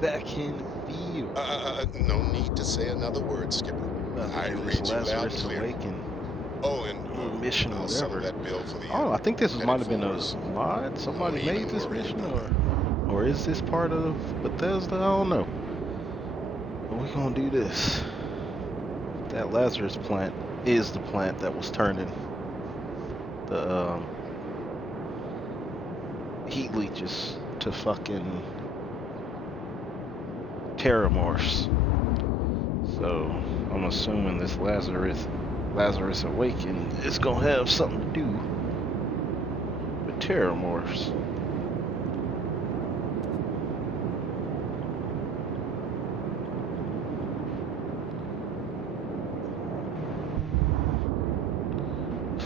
back in view. No need to say another word, Skipper. About to I do this read you loud and Lazarus clear. Awakened Oh, and mission or I'll settle whatever. that bill for the Oh, I think this might headed have been a forwards. mod. Somebody Don't made even this worry mission, about it. or is this part of Bethesda? I don't know. But we're gonna do this. That Lazarus plant is the plant that was turning the heat leeches to fucking terramorphs. So I'm assuming this Lazarus Awakened is gonna have something to do with terramorphs.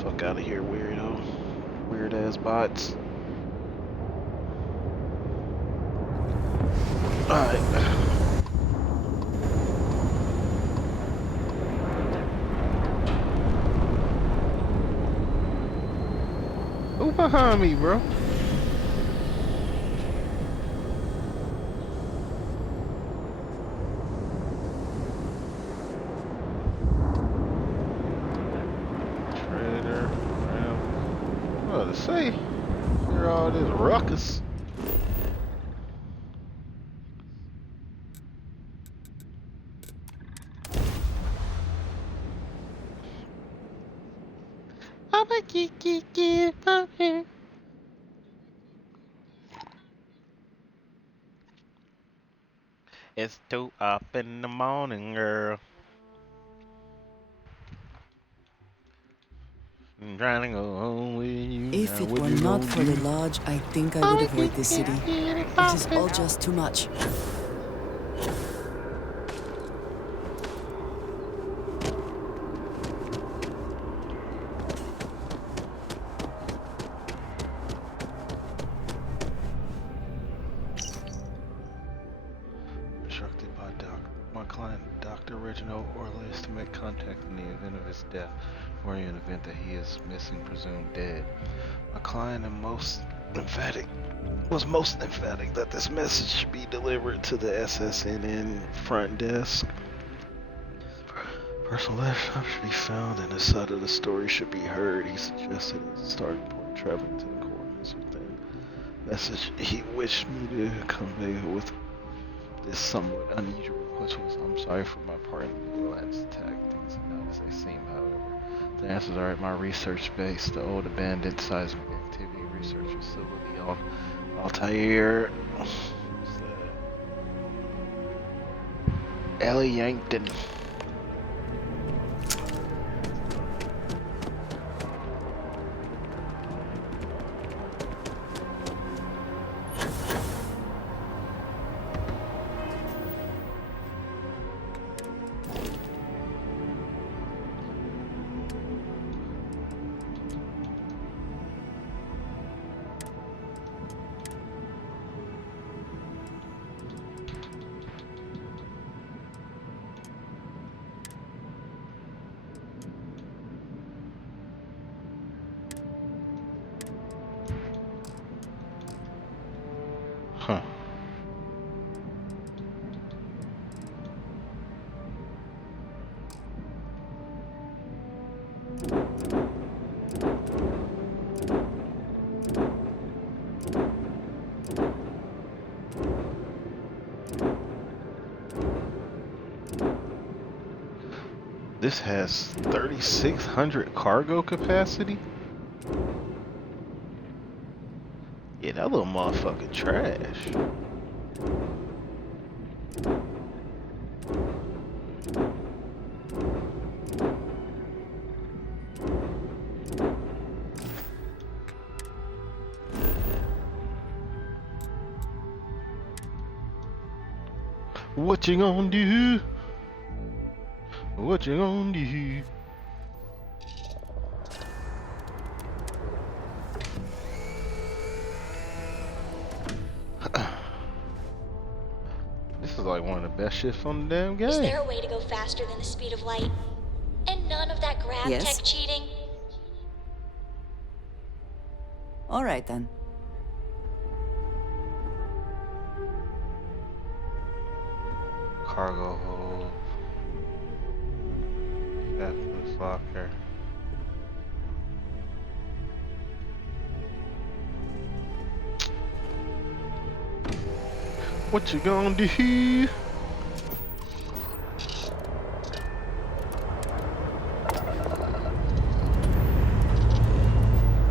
Fuck out of here, weirdo. Weird ass bots. Alright. Who behind me, bro? Trader, what to say? Hear all this ruckus. It's 2 up in the morning, girl. I'm trying to go home with you. If Now it what were you not gonna for the do? lodge, I think I would avoid this city. It is all just too much. Instructed by my client, Dr. Reginald Orlis, to make contact in the event of his death, or in the event that he is missing, presumed dead. My client was most emphatic that this message should be delivered to the SSNN front desk. Personal laptop should be found and his side of the story should be heard. He suggested as a starting point, traveling to the coordinates within. Message he wished me to convey with this somewhat unusual request was, I'm sorry for my part in the last attack. Things are not as they seem, however. The answers are at my research base, the old abandoned seismic activity research facility on Altair. What's that? Ellie Yankton. Huh. This has 3,600 cargo capacity? Yeah, that little motherfucker trash. What you gonna do? What you gonna do? This is like one of the best shits on the damn game. Is there a way to go faster than the speed of light? And none of that grav Yes? tech cheating? All right then. cargo hold. Captain's locker. What you gonna do?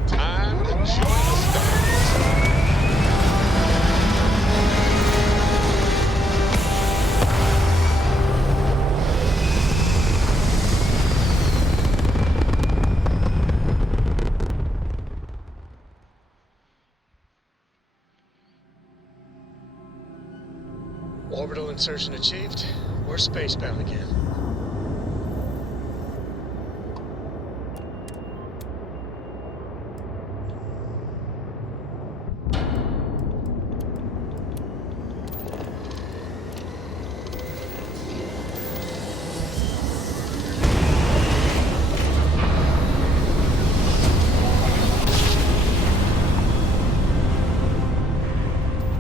Time to join the stars. Orbital insertion achieved. We're spacebound again.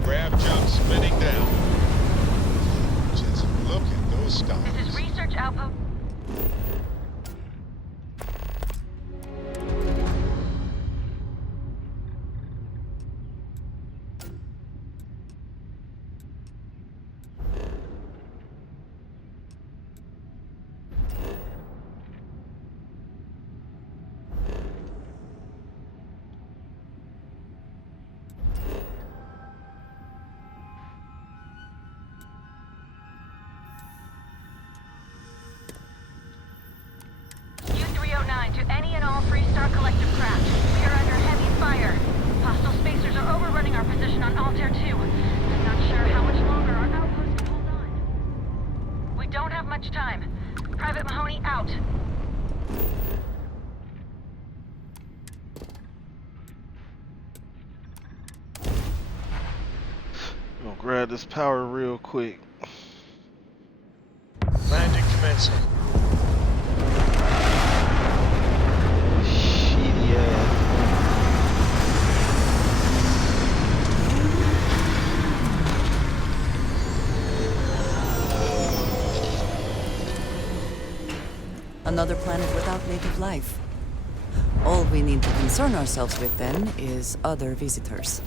Grab jump spinning down. Just look at those stars. This is research outpost. U-309 to any and all Freestar Collective craft. We are under heavy fire. Hostile spacers are overrunning our position on Altair 2. I'm not sure how much longer our outpost can hold on. We don't have much time. Private Mahoney out. Gonna grab this power real quick. Landing commencing. Shitty ass. Another planet without native life. All we need to concern ourselves with then is other visitors.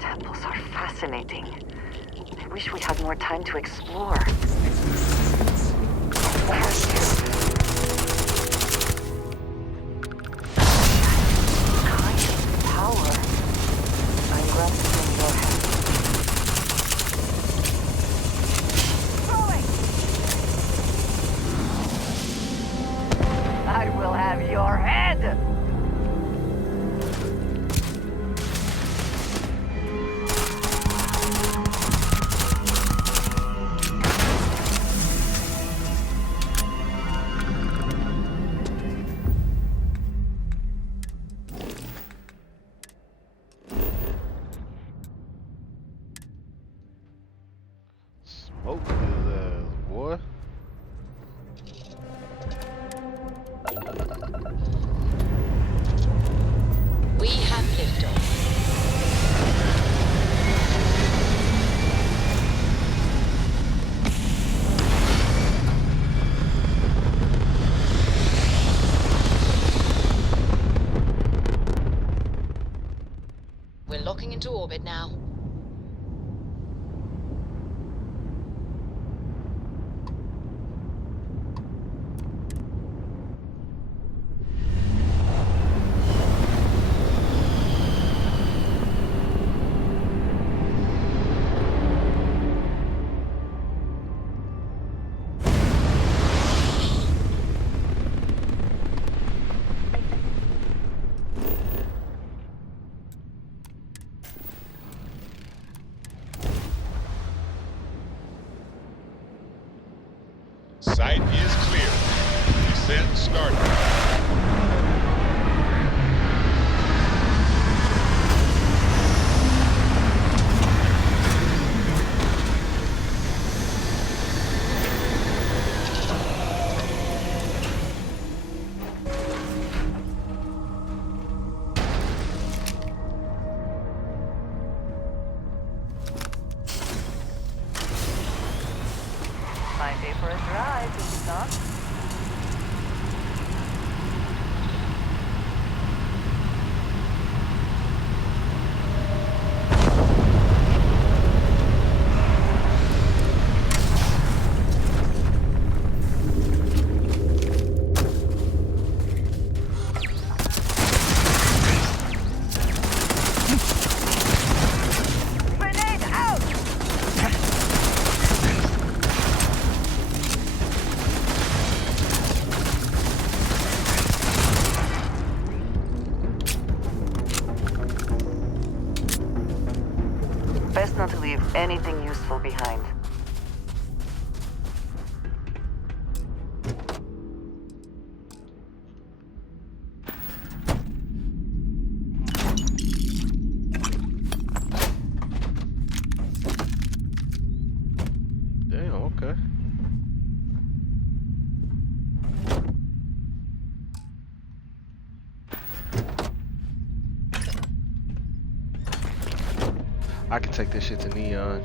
temples are fascinating. I wish we had more time to explore. Kind of power. I'm grasping your hand. I will have your head! Smoke his ass, boy. We have liftoff. We're locking into orbit now. Sight is clear. Descent started. Fine day for a drive, is it not? Grenade out! Best not to leave anything useful behind. Damn, okay. I can take this shit to Neon.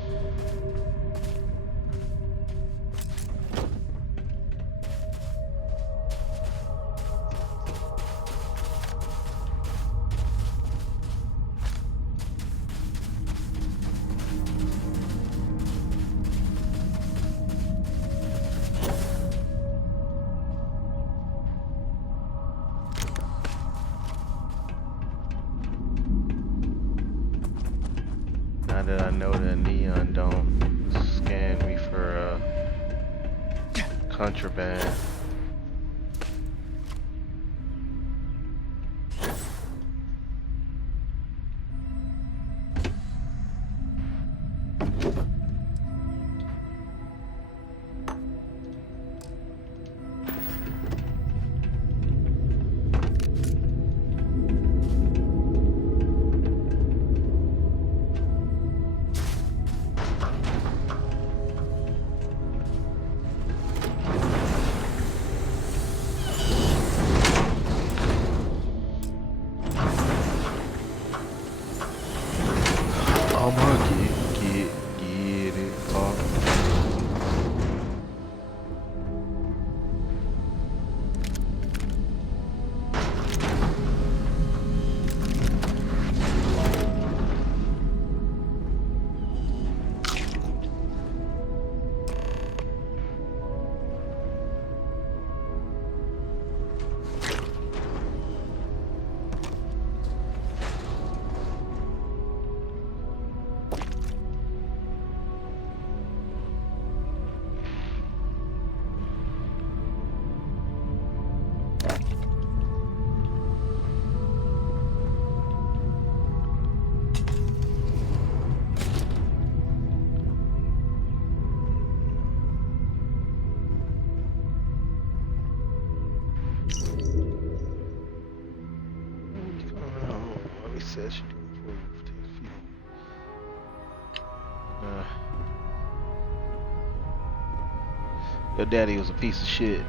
Now that I know that Neon don't scan me for contraband. Get it off. 12 to 10 feet. Your daddy was a piece of shit.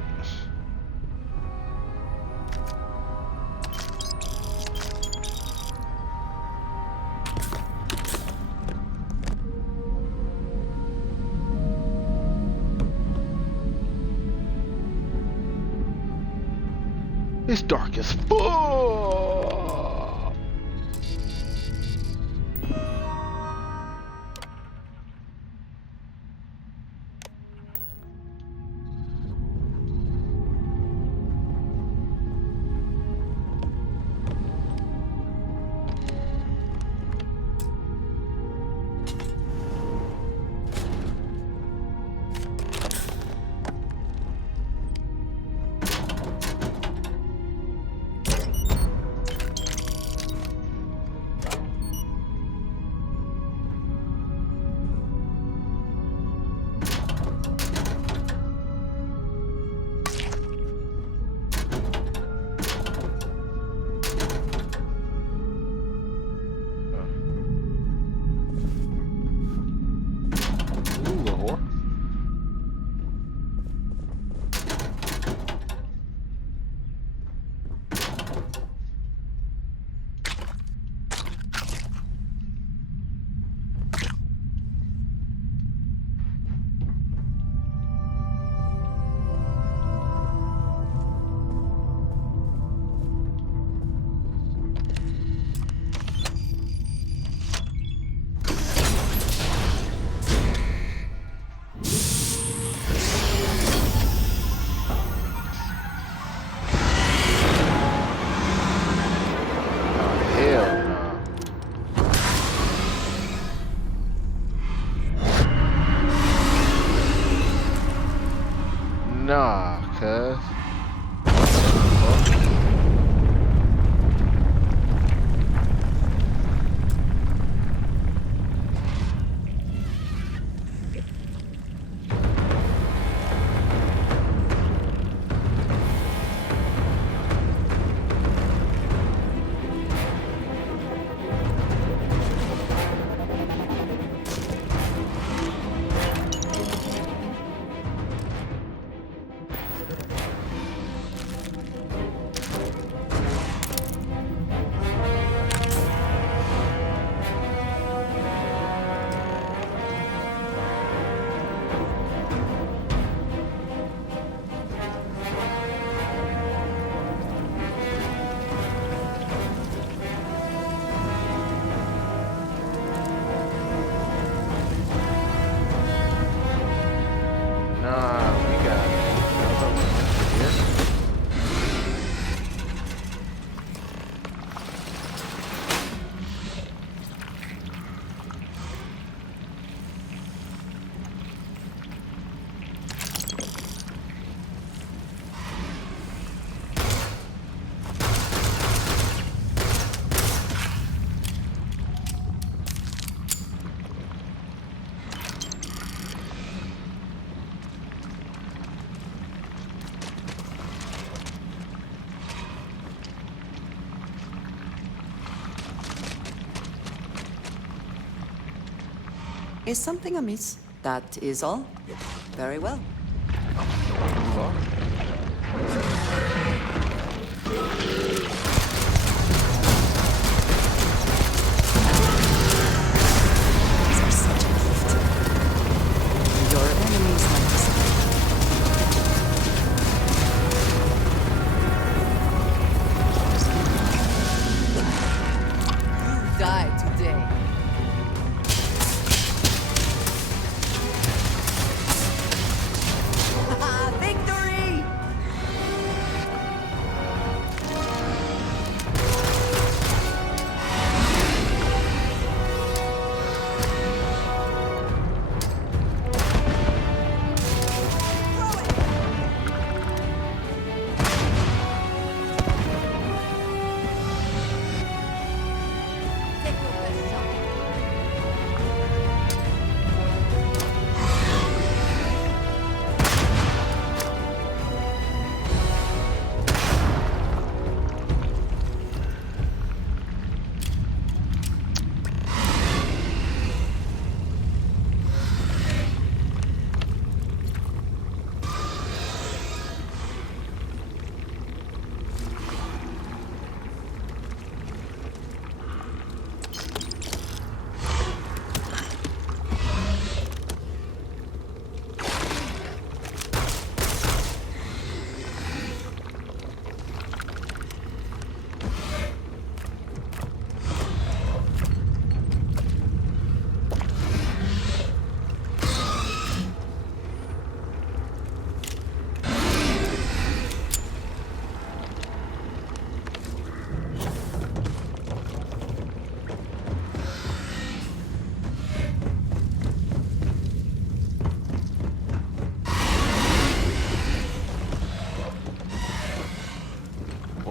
It's dark as fuck. Nah, cuz. Is something amiss? That is all. Very well. These are such a gift. Your enemies might disappoint. You die today. Victory! Take your best shot.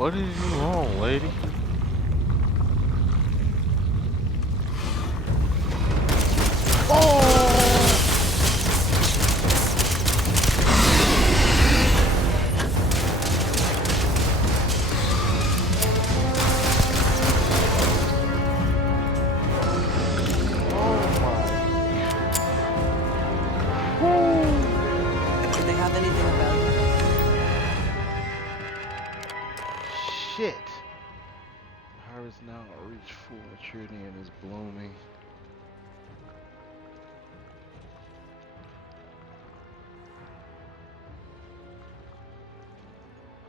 What is you on, lady? Do they have anything about Shit. The harvest now reached full maturity and is blooming.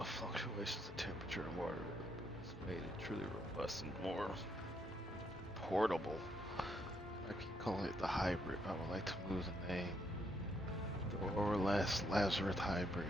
Fluctuations of temperature and water has made it truly robust and more portable. I keep calling it the hybrid. I would like to move the name. The Lazarus hybrid.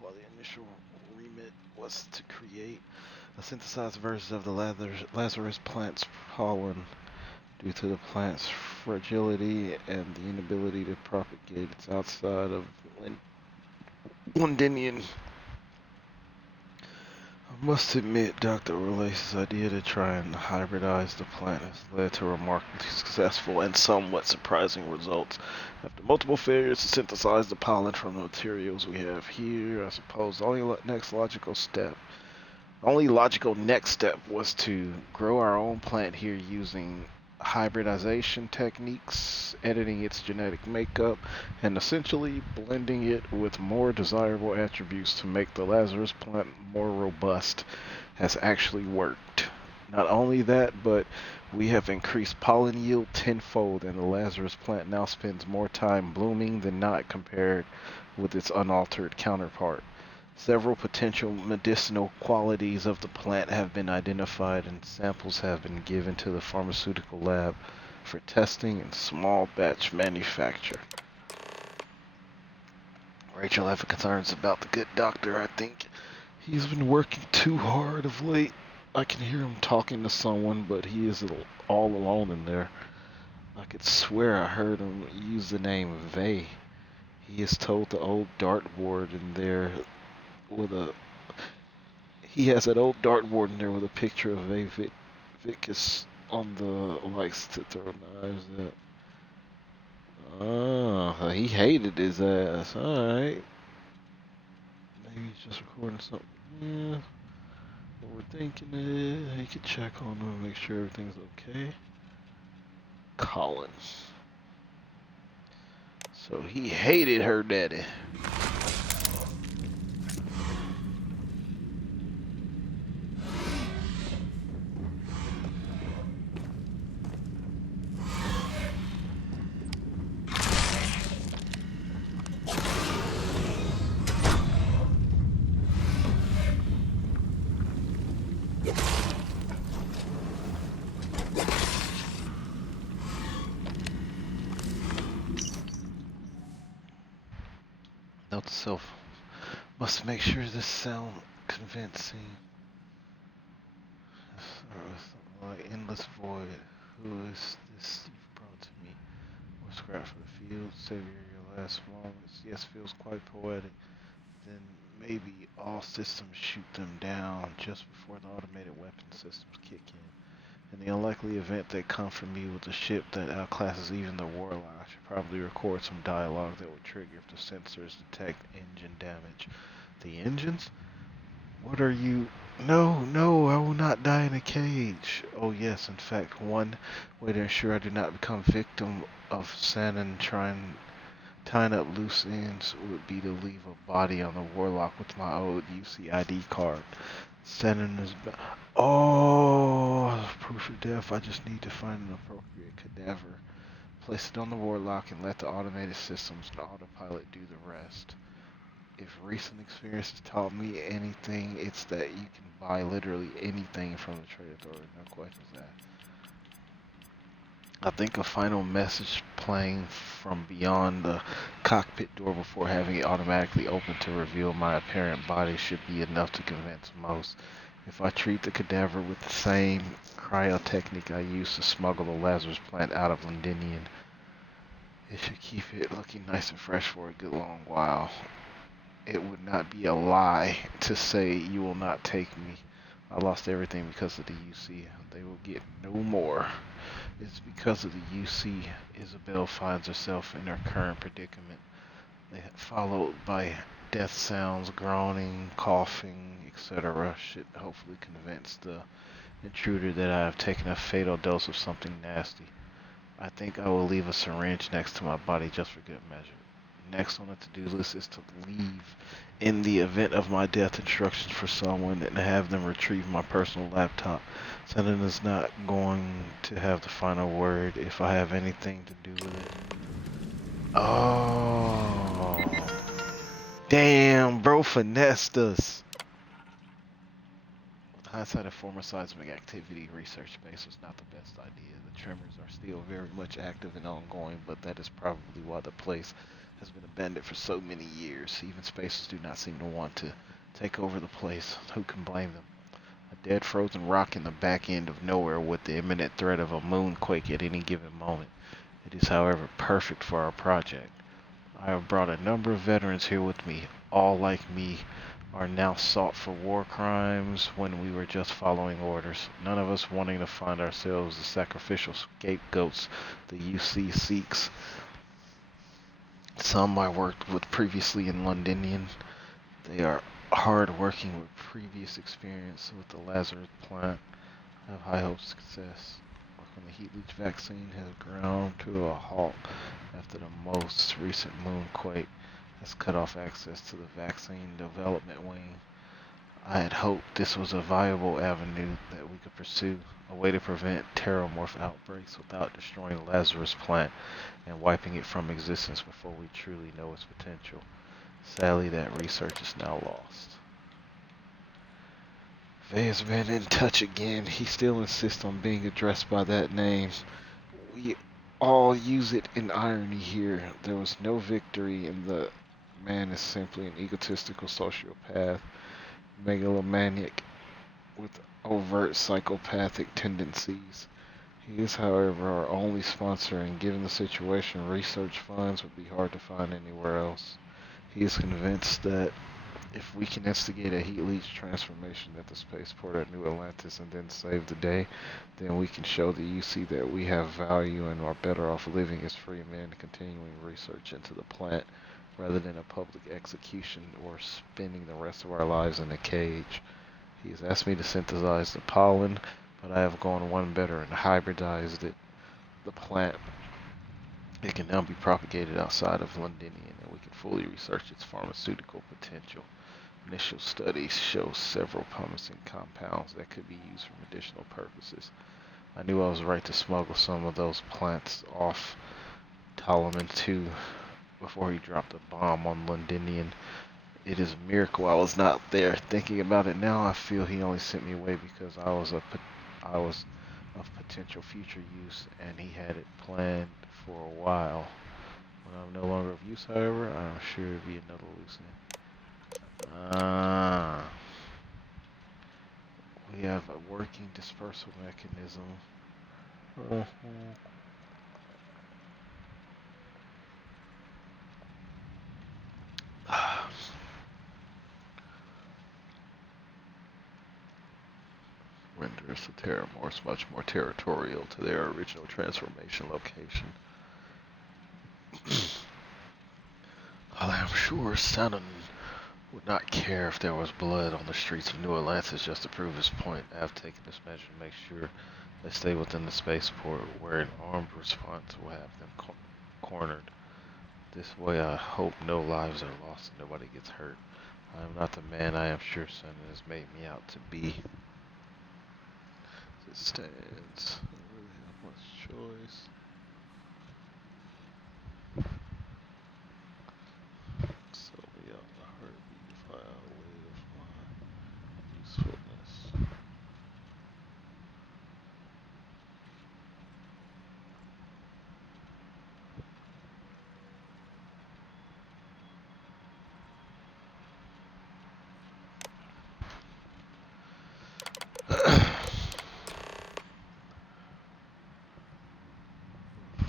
While the initial remit was to create a synthesized version of the Lazarus plant's pollen, due to the plant's fragility and the inability to propagate its outside of Londinian. I must admit, Dr. Orlace's idea to try and hybridize the plant has led to remarkably successful and somewhat surprising results. After multiple failures to synthesize the pollen from the materials we have here, I suppose the only logical next step was to grow our own plant here using hybridization techniques, editing its genetic makeup, and essentially blending it with more desirable attributes to make the Lazarus plant more robust has actually worked. Not only that, but we have increased pollen yield tenfold, and the Lazarus plant now spends more time blooming than not compared with its unaltered counterpart. Several potential medicinal qualities of the plant have been identified, and samples have been given to the pharmaceutical lab for testing and small batch manufacture. Rachel, I have concerns about the good doctor. I think he's been working too hard of late. I can hear him talking to someone, but he is all alone in there. I could swear I heard him use the name Vay. He has told the old dartboard in there he has that old dartboard in there with a picture of a Vicus on the likes to throw knives at. Oh, he hated his ass. Alright. Maybe he's just recording something. Yeah. What we're thinking is he could check on him and make sure everything's okay. Collins. So he hated her daddy. myself. Must make sure this sound convincing. Like endless void. Who is this you've brought to me? More scrap for the field, savor your last moments. Yes, feels quite poetic. Then maybe all systems shoot them down just before the automated weapon systems kick in. In the unlikely event they come for me with a ship that outclasses even the Warlock, I should probably record some dialogue that would trigger if the sensors detect engine damage. The engines? What are you? No, no, I will not die in a cage. Oh yes, in fact, one way to ensure I do not become victim of Shannon tying up loose ends would be to leave a body on the Warlock with my old UCID card. Shannon is oh, proof of death. I just need to find an appropriate cadaver, place it on the Warlock, and let the automated systems and autopilot do the rest. If recent experience has taught me anything, it's that you can buy literally anything from the trade authority. No questions asked. I think a final message playing from beyond the cockpit door before having it automatically open to reveal my apparent body should be enough to convince most. If I treat the cadaver with the same cryotechnique I used to smuggle the Lazarus plant out of Londinian, it should keep it looking nice and fresh for a good long while. It would not be a lie to say you will not take me. I lost everything because of the UC. They will get no more. It's because of the UC Isabel finds herself in her current predicament. Followed by death sounds, groaning, coughing, etc. should hopefully convince the intruder that I have taken a fatal dose of something nasty. I think I will leave a syringe next to my body just for good measure. Next on the to-do list is to leave in the event of my death instructions for someone and have them retrieve my personal laptop. Shannon is not going to have the final word if I have anything to do with it. Oh, damn, bro, finessed us. With hindsight of former seismic activity, research space was not the best idea. The tremors are still very much active and ongoing, but that is probably why the place has been abandoned for so many years. Even spacers do not seem to want to take over the place. Who can blame them? A dead frozen rock in the back end of nowhere with the imminent threat of a moonquake at any given moment. It is, however, perfect for our project. I have brought a number of veterans here with me. All, like me, are now sought for war crimes when we were just following orders. None of us wanting to find ourselves the sacrificial scapegoats the UC seeks. Some I worked with previously in Londinian. They are hard working with previous experience with the Lazarus plant. I have high hopes of success. Work on the heat leach vaccine has ground to a halt after the most recent moonquake has cut off access to the vaccine development wing. I had hoped this was a viable avenue that we could pursue, a way to prevent terramorph outbreaks without destroying the Lazarus plant and wiping it from existence before we truly know its potential. Sadly, that research is now lost. Vay has been in touch again. He still insists on being addressed by that name. We all use it in irony here. There was no victory, and the man is simply an egotistical sociopath, megalomaniac with overt psychopathic tendencies. He is, however, our only sponsor, and given the situation, research funds would be hard to find anywhere else. He is convinced that if we can instigate a heat leach transformation at the spaceport at New Atlantis and then save the day, then we can show the UC that we have value and are better off living as free men continuing research into the plant rather than a public execution or spending the rest of our lives in a cage. He has asked me to synthesize the pollen, but I have gone one better and hybridized it. The plant, it can now be propagated outside of Londinian, and we can fully research its pharmaceutical potential. Initial studies show several promising compounds that could be used for medicinal purposes. I knew I was right to smuggle some of those plants off Ptolemy II before he dropped a bomb on Londinian. It is a miracle I was not there. Thinking about it now, I feel he only sent me away because I was of potential future use, and he had it planned for a while. I'm no longer of use, however, I'm sure it'd be another loose end. Ah. We have a working dispersal mechanism. Renders the Terramorphs much more territorial to their original transformation location. While I'm sure Saturn would not care if there was blood on the streets of New Atlantis just to prove his point, I have taken this measure to make sure they stay within the spaceport where an armed response will have them cornered. This way I hope no lives are lost and nobody gets hurt. I am not the man I am sure Sun has made me out to be. As it stands, I don't really have much choice. So beyond the heartbeat if I outlive my usefulness.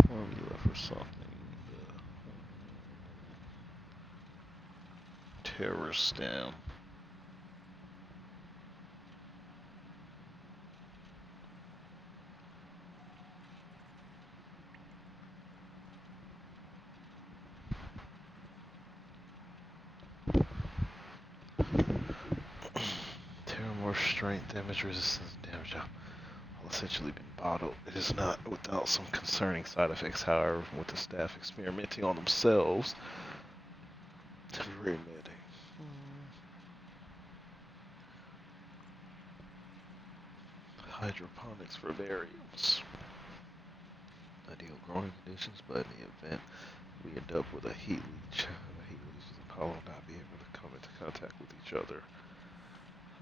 Formula for something. Terror stem. Terramorph strength, damage resistance, damage will essentially been bottled. It is not without some concerning side effects, however, with the staff experimenting on themselves. Remitting. Hydroponics for variants. Ideal growing conditions, but in the event we end up with a heat leech, the heat leech and pollen will not be able to come into contact with each other.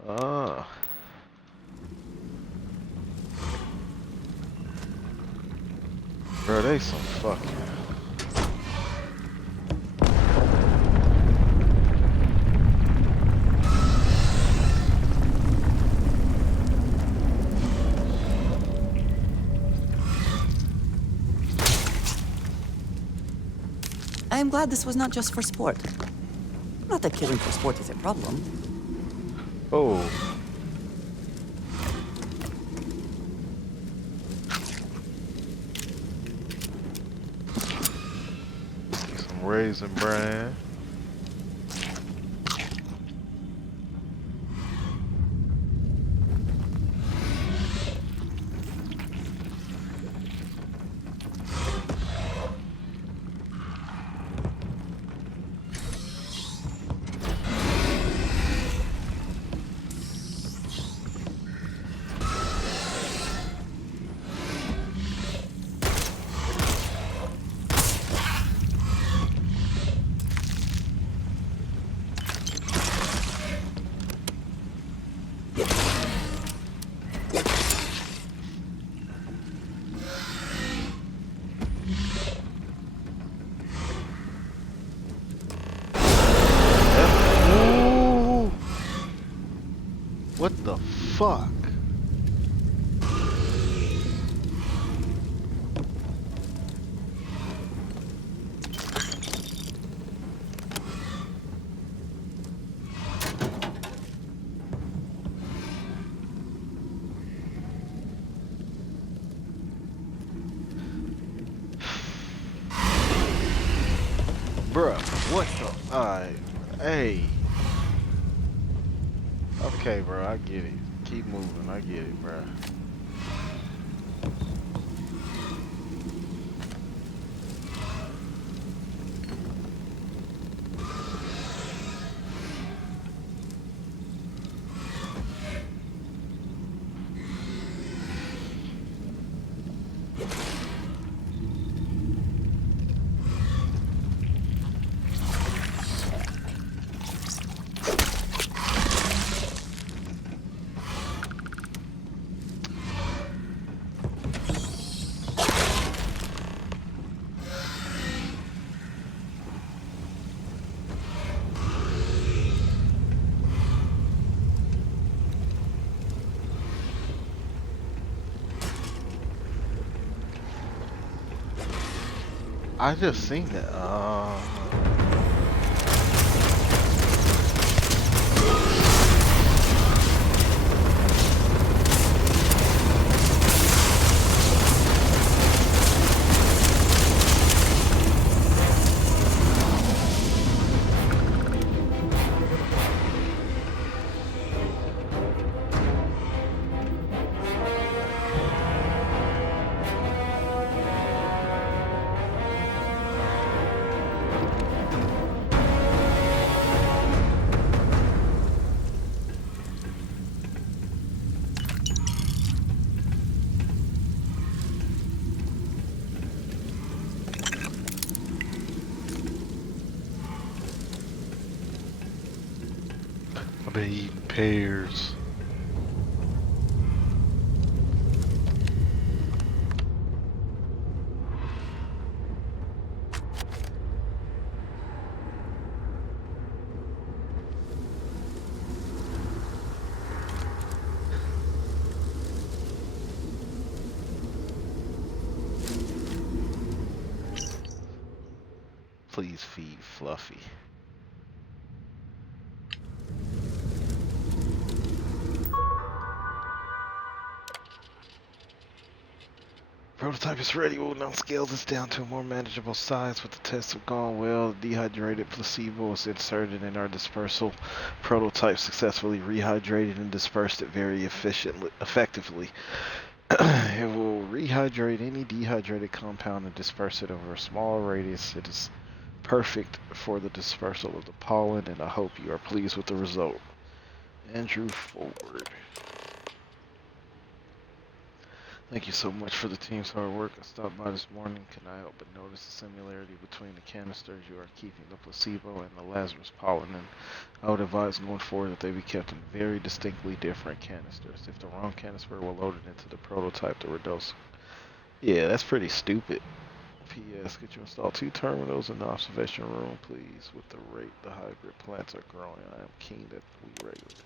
Ah. Bro, they some fucking... I am glad this was not just for sport. Not that killing for sport is a problem. Oh. Some raisin bran. What the fuck? Bruh, what the? Hey. Okay, bro, I get it. Keep moving, I get it, bro. I just seen that. I've been eating pears. Please feed Fluffy. Prototype is ready. We'll now scale this down to a more manageable size. With the tests have gone well, the dehydrated placebo was inserted in our dispersal. Prototype successfully rehydrated and dispersed it very effectively. It will rehydrate any dehydrated compound and disperse it over a small radius. It is perfect for the dispersal of the pollen, and I hope you are pleased with the result. Andrew Forward. Thank you so much for the team's hard work. I stopped by this morning. Can I help but notice the similarity between the canisters you are keeping the placebo and the Lazarus pollen? And I would advise going forward that they be kept in very distinctly different canisters. If the wrong canister were loaded into the prototype, the reduce. Yeah, that's pretty stupid. P.S. Could you install 2 terminals in the observation room, please? With the rate the hybrid plants are growing, I am keen that we regulate.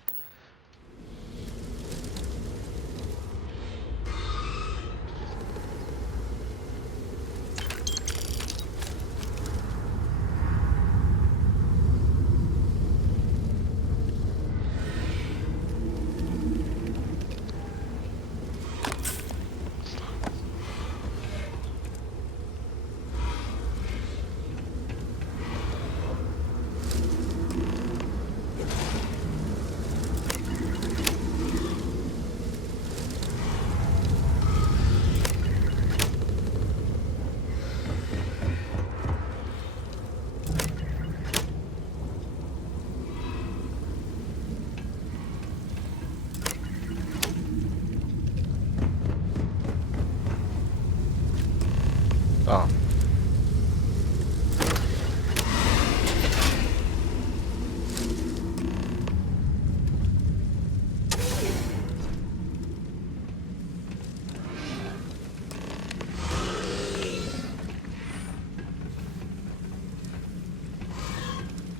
Oh.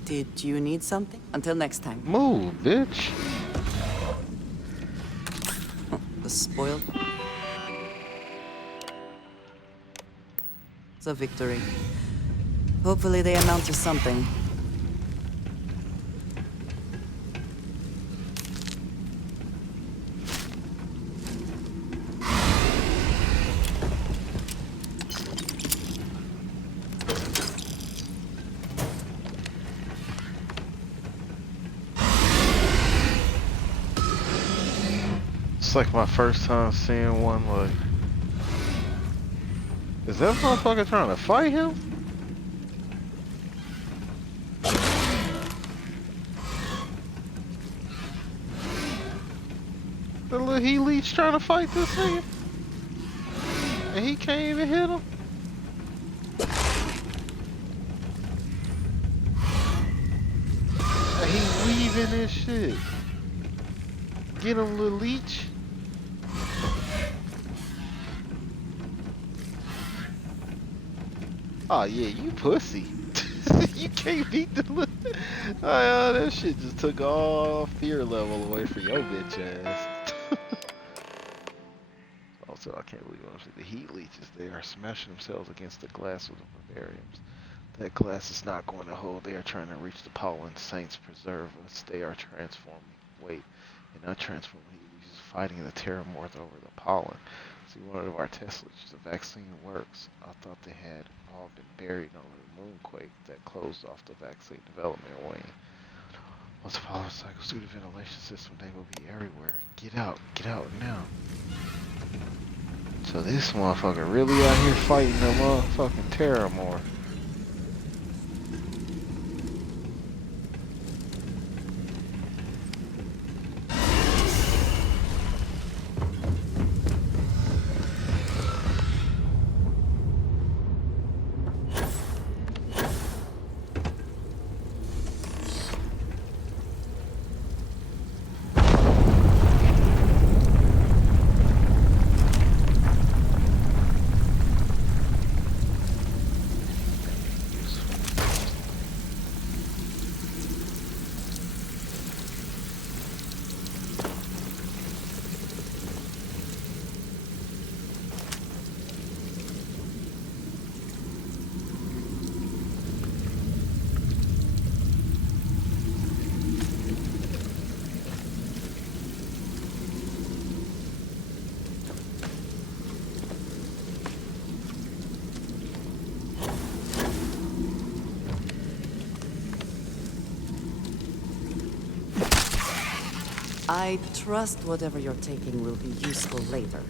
Did you need something? Until next time. Move, bitch. The spoiled. It's a victory. Hopefully they amount to something. It's like my first time seeing one. Like, is that motherfucker trying to fight him? The little he leech trying to fight this nigga, and he can't even hit him. And he weaving this shit. Get him, little leech. Oh yeah, you pussy. You can't beat the little... Oh, that shit just took all fear level away from your bitch ass. I was Still, I can't believe honestly the heat leeches. They are smashing themselves against the glass of the vivariums. That glass is not going to hold. They are trying to reach the pollen. Saints preserve us. They are transforming. Wait, and not transforming. He's just fighting the Terramorph over the pollen. See, one of our test leeches, the vaccine works. I thought they had all been buried over the moonquake that closed off the vaccine development wing. Once the pollen cycles through the ventilation system, they will be everywhere. Get out now. So this motherfucker really out here fighting the motherfucking Terramorph. I trust whatever you're taking will be useful later.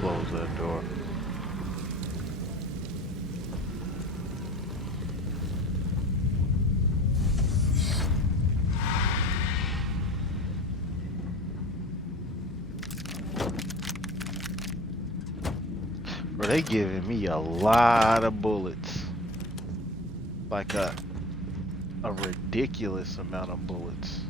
Close that door. Bro, they giving me a lot of bullets. Like a ridiculous amount of bullets.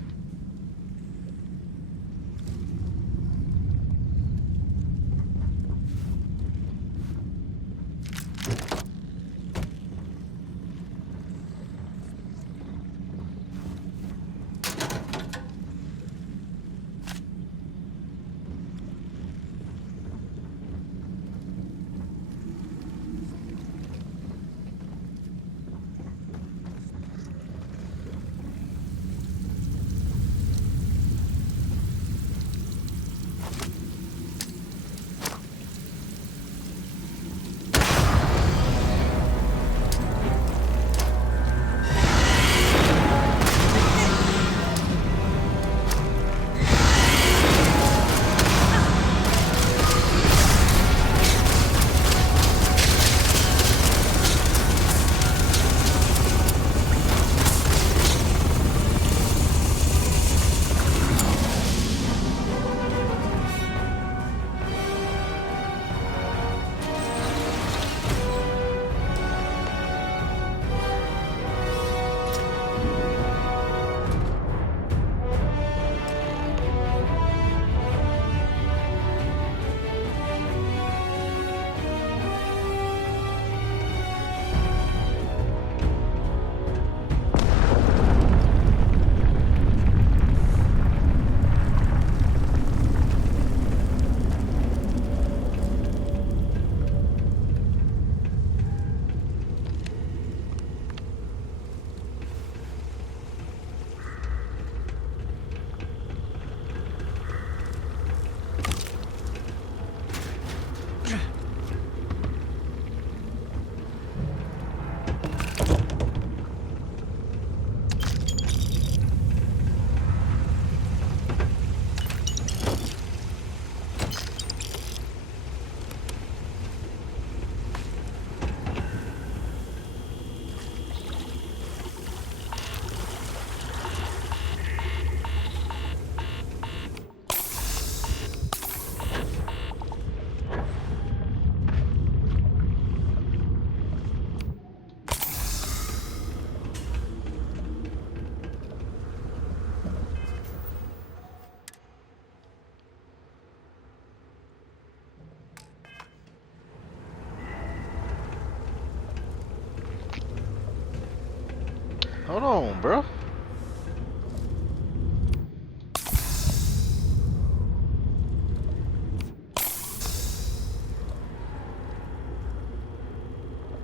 Hold on, bro.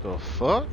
The fuck?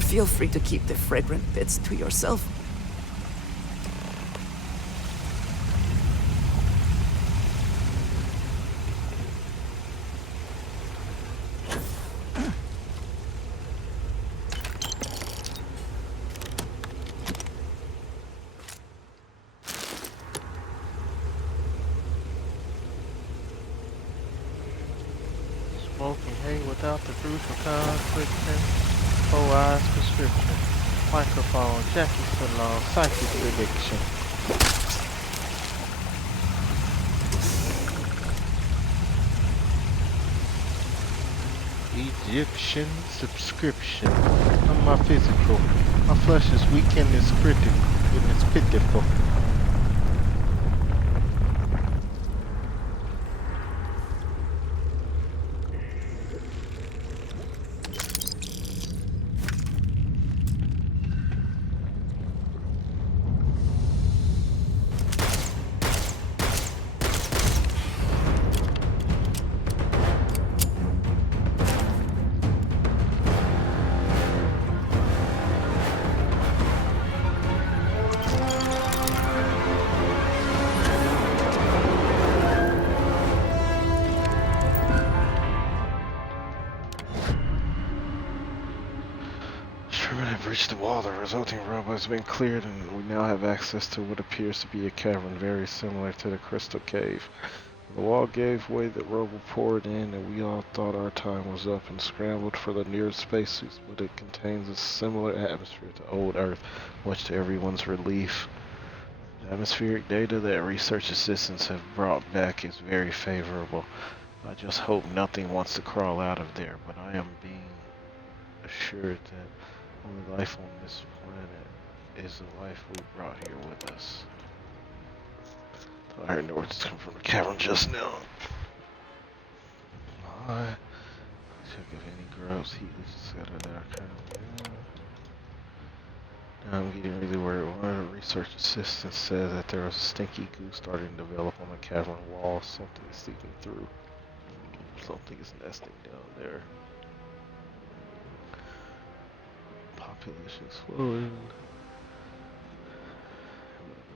Feel free to keep the fragrant bits to yourself. Smoking hay without the crucial conflict. 4 eyes prescription. Microphone, Jackie Salon, psychic prediction. Egyptian subscription. On my physical. My flesh is weak and it's critical. And it's pitiful. I've reached the wall. The resulting rubble has been cleared, and we now have access to what appears to be a cavern very similar to the Crystal Cave. The wall gave way, the rubble poured in, and we all thought our time was up and scrambled for the nearest spacesuits, but it contains a similar atmosphere to old Earth, much to everyone's relief. The atmospheric data that research assistants have brought back is very favorable. I just hope nothing wants to crawl out of there, but I am being assured that only life on this planet is the life we brought here with us. I heard noises come from the cavern just now. I check if any grubs, heat is scattered that are kind of. Now I'm getting really worried. One of the research assistants said that there was a stinky goo starting to develop on the cavern wall. Something is seeping through. Something is nesting down there. Population slowing.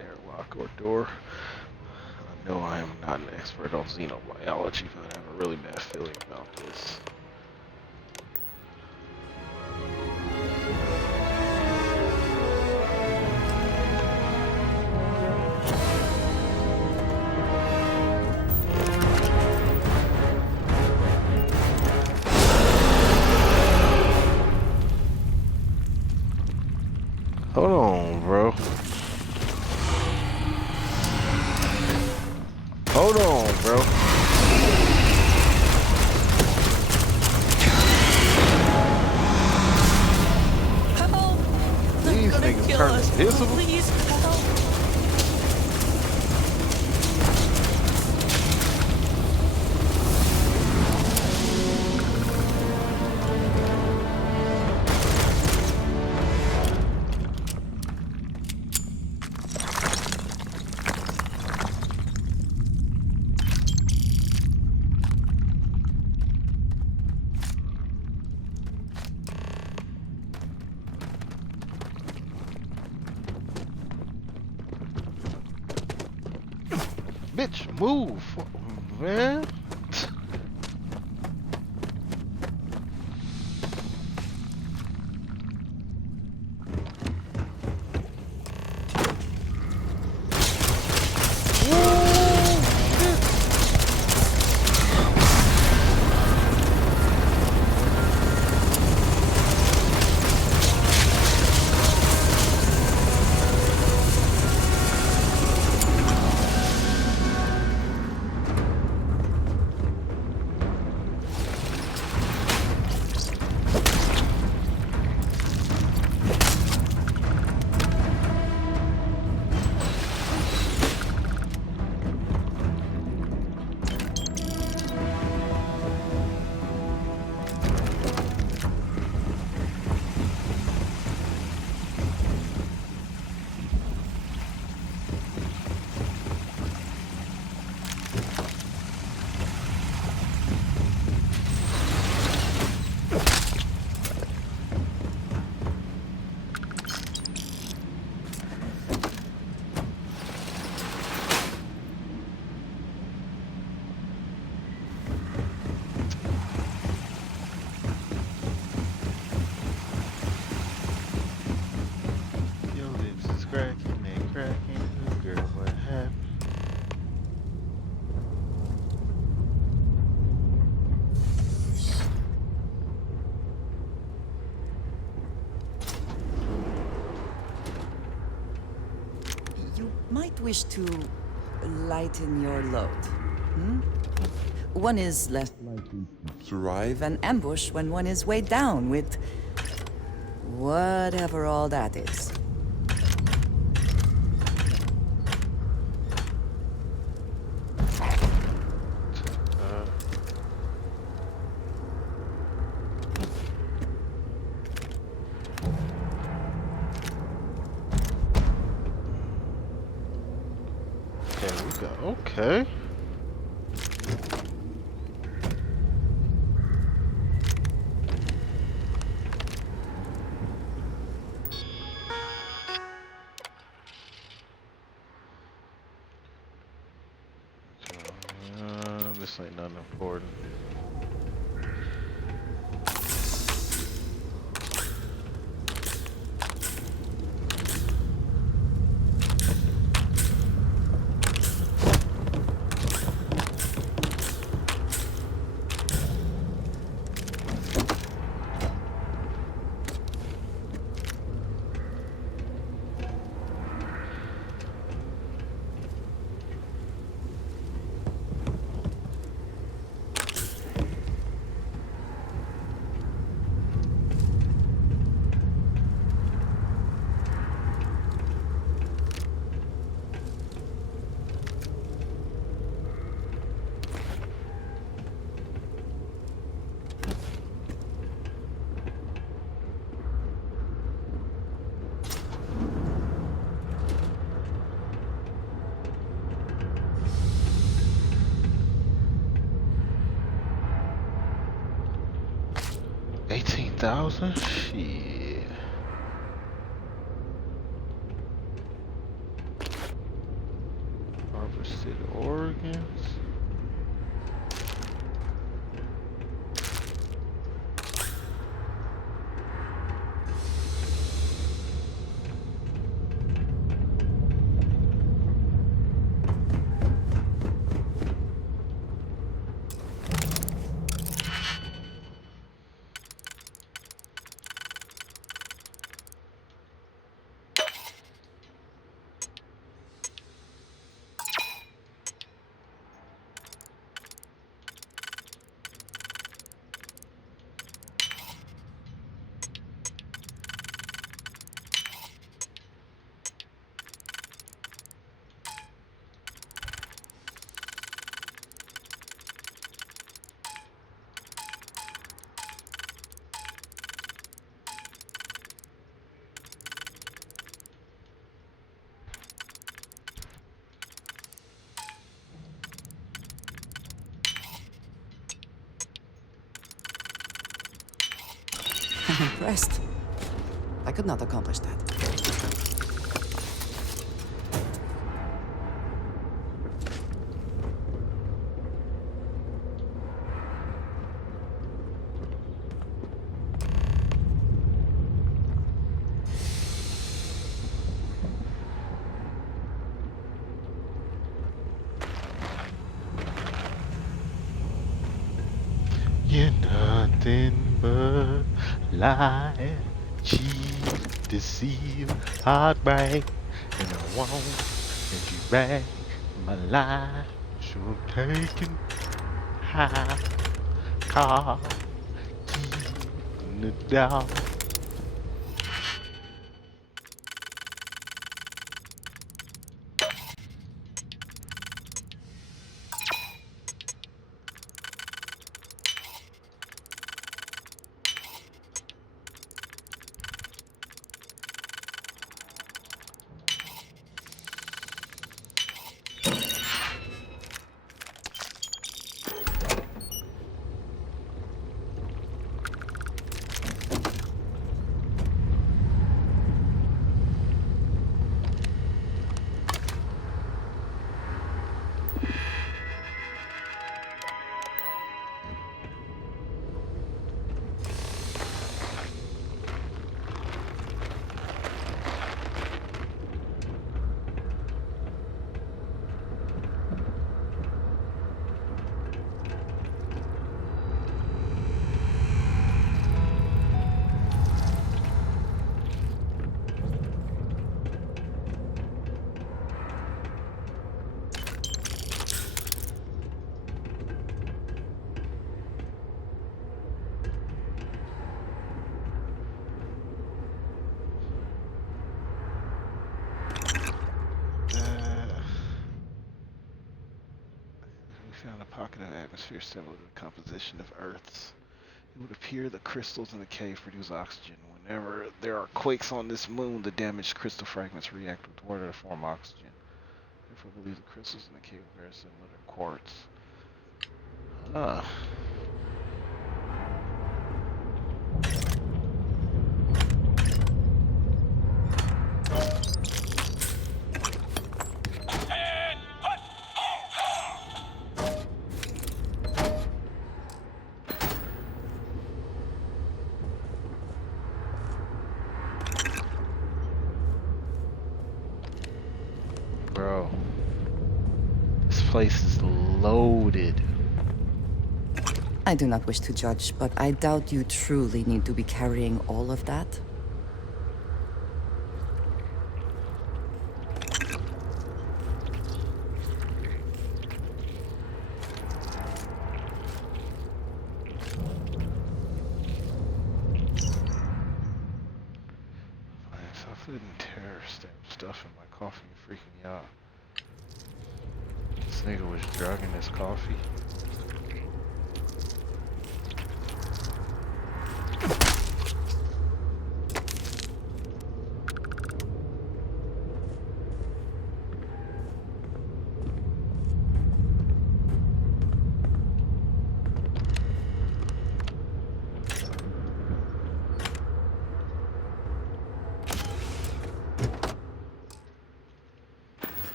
Airlock or door. I know I am not an expert on xenobiology, but I have a really bad feeling about this. Hold on, bro. Hold on, bro. Bitch, move, man. Your lips is cracking and cracking. Girl, what happened? You might wish to lighten your load. Hmm? One is less likely to survive an ambush when one is weighed down with whatever all that is. There we go. Okay. This ain't nothing important. $18,000? Shit. Harvested organs. I'm impressed. I could not accomplish that. You're nothing but lie, cheat, deceive, heartbreak, and I won't let you back. My life should have taken high car, keeping the dog. We found a pocket of atmosphere similar to the composition of Earth's. It would appear the crystals in the cave produce oxygen. Whenever there are quakes on this moon, the damaged crystal fragments react with water to form oxygen. Therefore, believe the crystals in the cave are very similar to quartz. Ah. Bro, this place is loaded. I do not wish to judge, but I doubt you truly need to be carrying all of that. Stop putting terror stuff in my coffee and freaking me out. This nigga was drugging his coffee.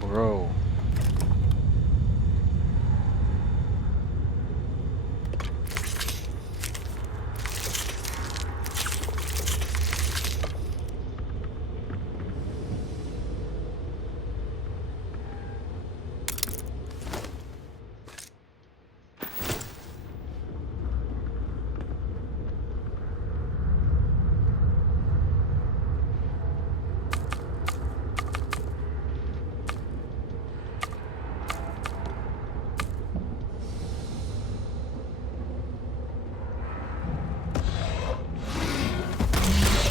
Bro.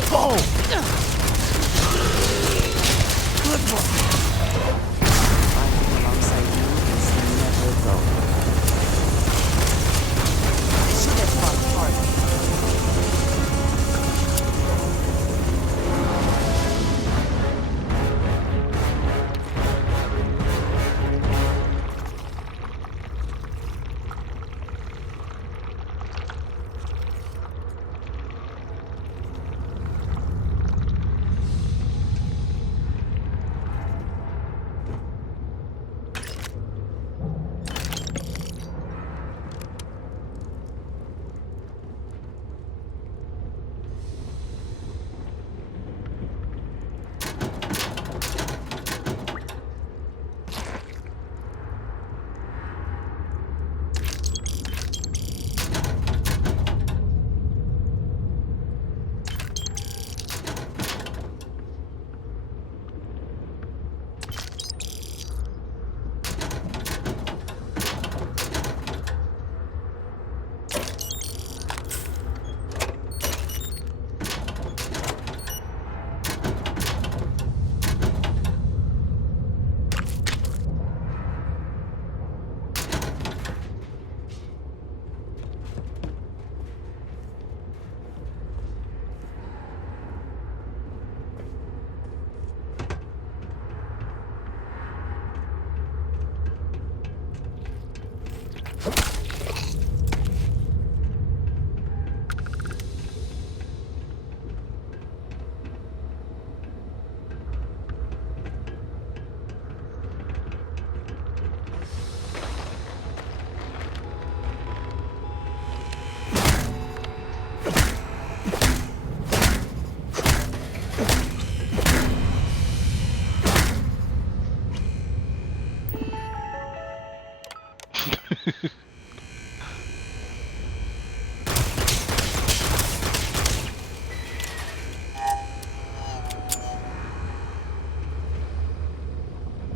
Oh! Fighting alongside you is never dull. I should have fought harder.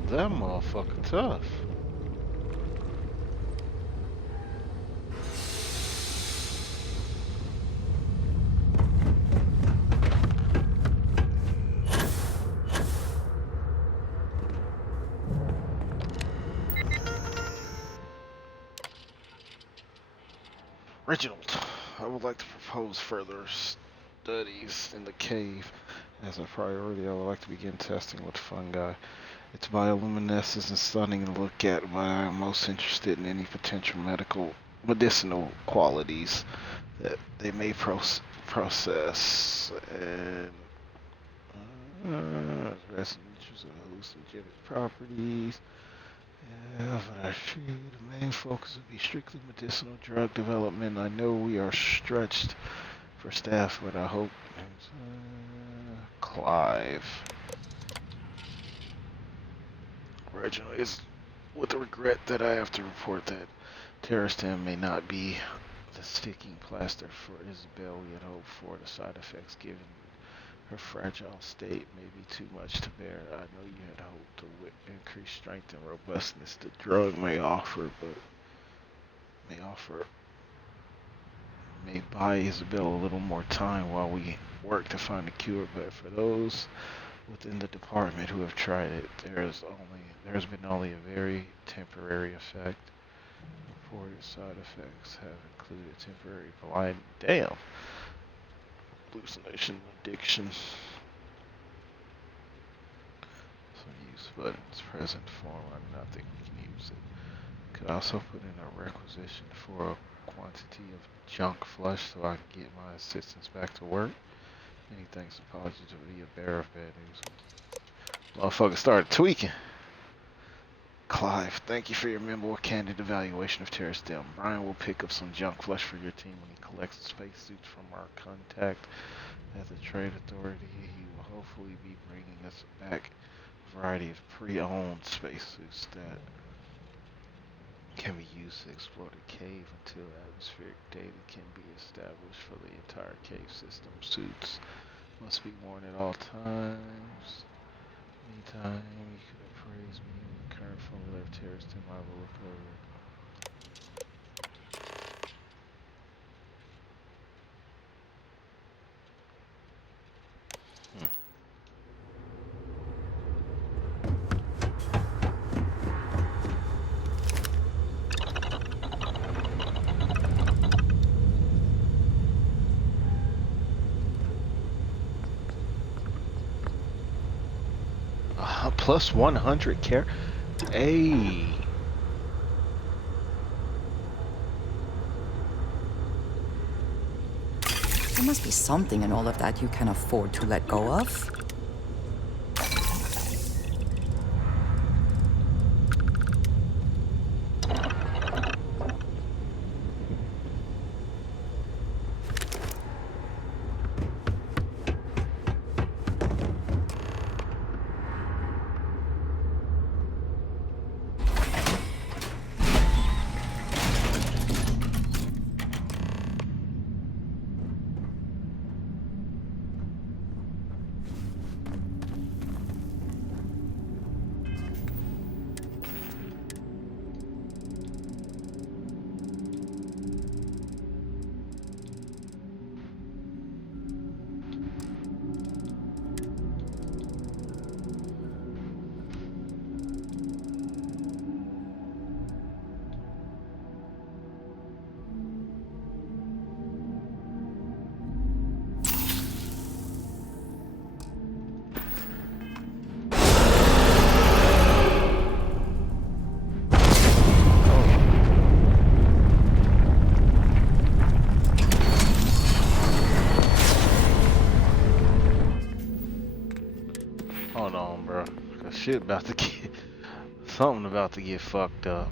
That motherfucker tough. Reginald, I would like to propose further studies in the cave. As a priority, I would like to begin testing with fungi. Its bioluminescence is stunning to look at, but I am most interested in any potential medicinal qualities that they may process. And residues of hallucinogenic properties. Yeah, but I feel the main focus would be strictly medicinal drug development. I know we are stretched for staff, but I hope. Clive. Reginald, it's with regret that I have to report that Terrastim may not be the sticking plaster for Isabel we had hoped for. The side effects given her fragile state may be too much to bear. I know you had hoped to increase strength and robustness the drug may buy Isabel a little more time while we work to find a cure, but for those within the department who have tried it, there has been only a very temporary effect. Reported side effects have included temporary blind, hallucination, addiction. Some use, but in its present form, I do not think we can use it. Could also put in a requisition for a quantity of junk flush so I can get my assistants back to work. Many thanks, apologies to be a bearer of bad news. Motherfucker started tweaking. Clive, thank you for your memorable, candid evaluation of Terrace Dell. Brian will pick up some junk flush for your team when he collects the spacesuits from our contact at the Trade Authority. He will hopefully be bringing us back a variety of pre-owned spacesuits that can be used to explore the cave until atmospheric data can be established for the entire cave system. Suits must be worn at all times. Anytime you could appraise me in the current formula of terrorist team, I will look over. plus 100 care. Hey. There must be something in all of that you can afford to let go of. Hold on, bro. 'Cause shit about to get something about to get fucked up.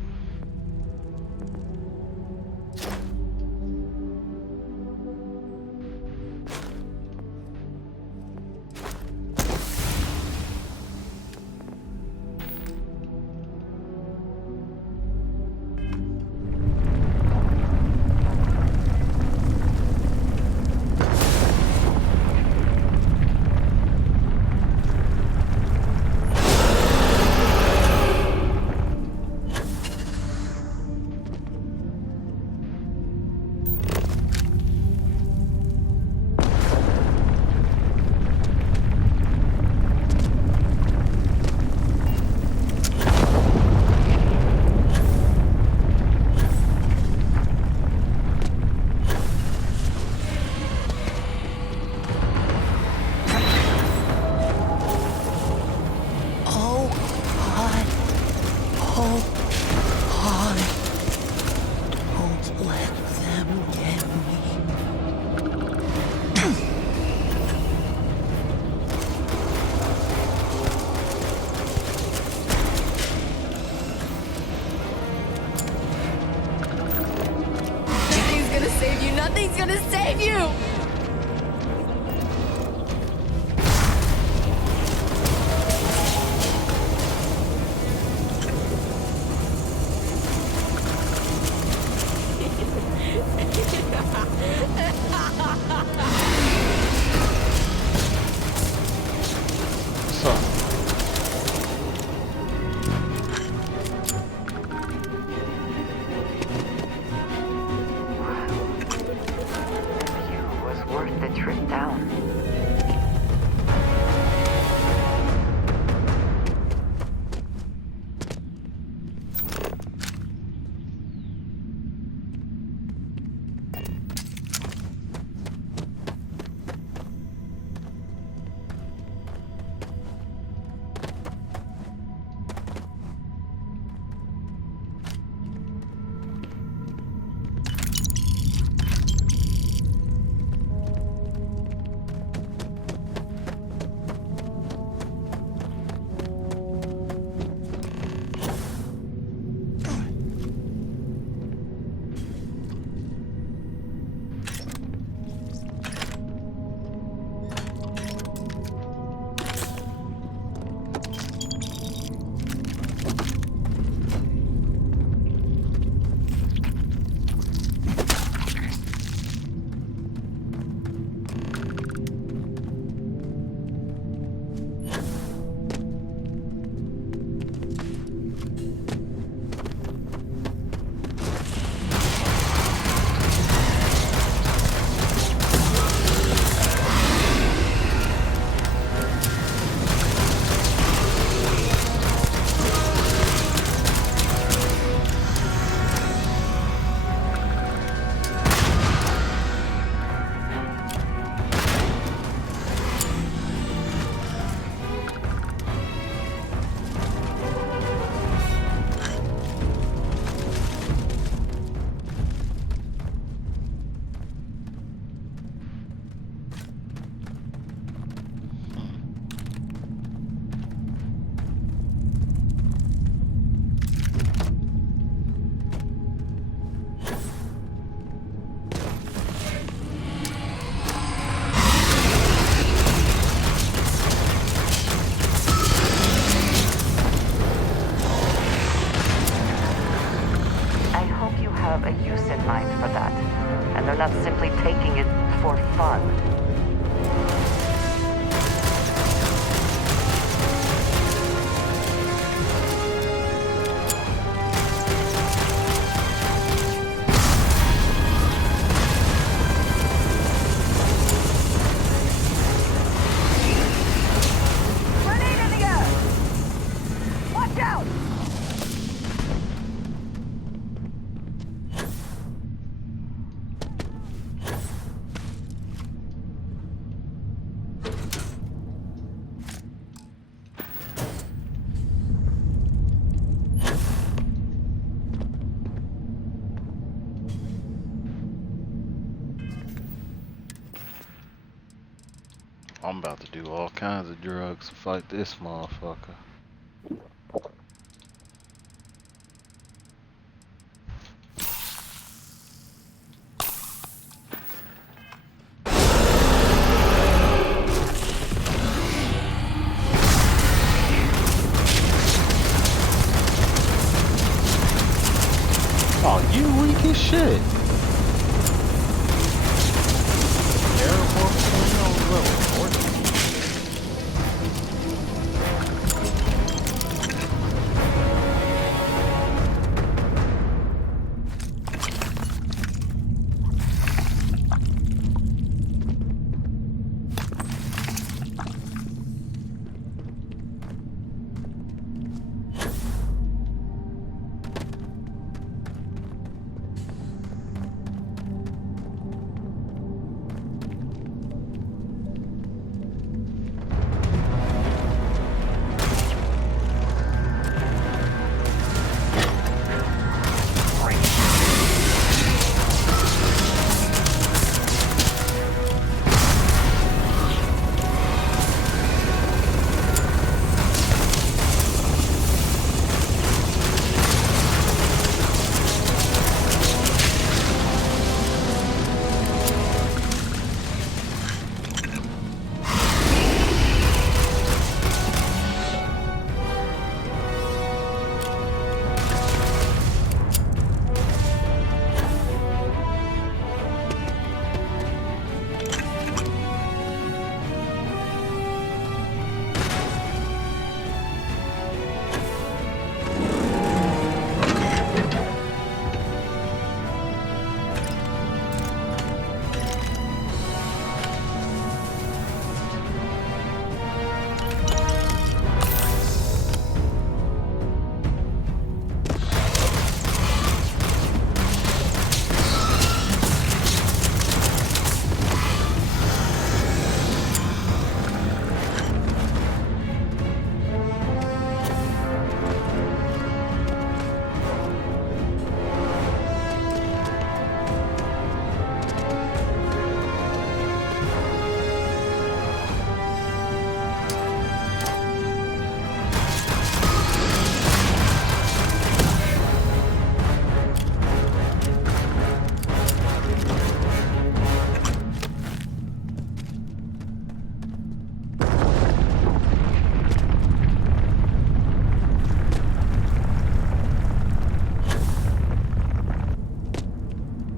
Nothing's gonna save you! I'm about to do all kinds of drugs to fight this motherfucker. Oh, you weak as shit.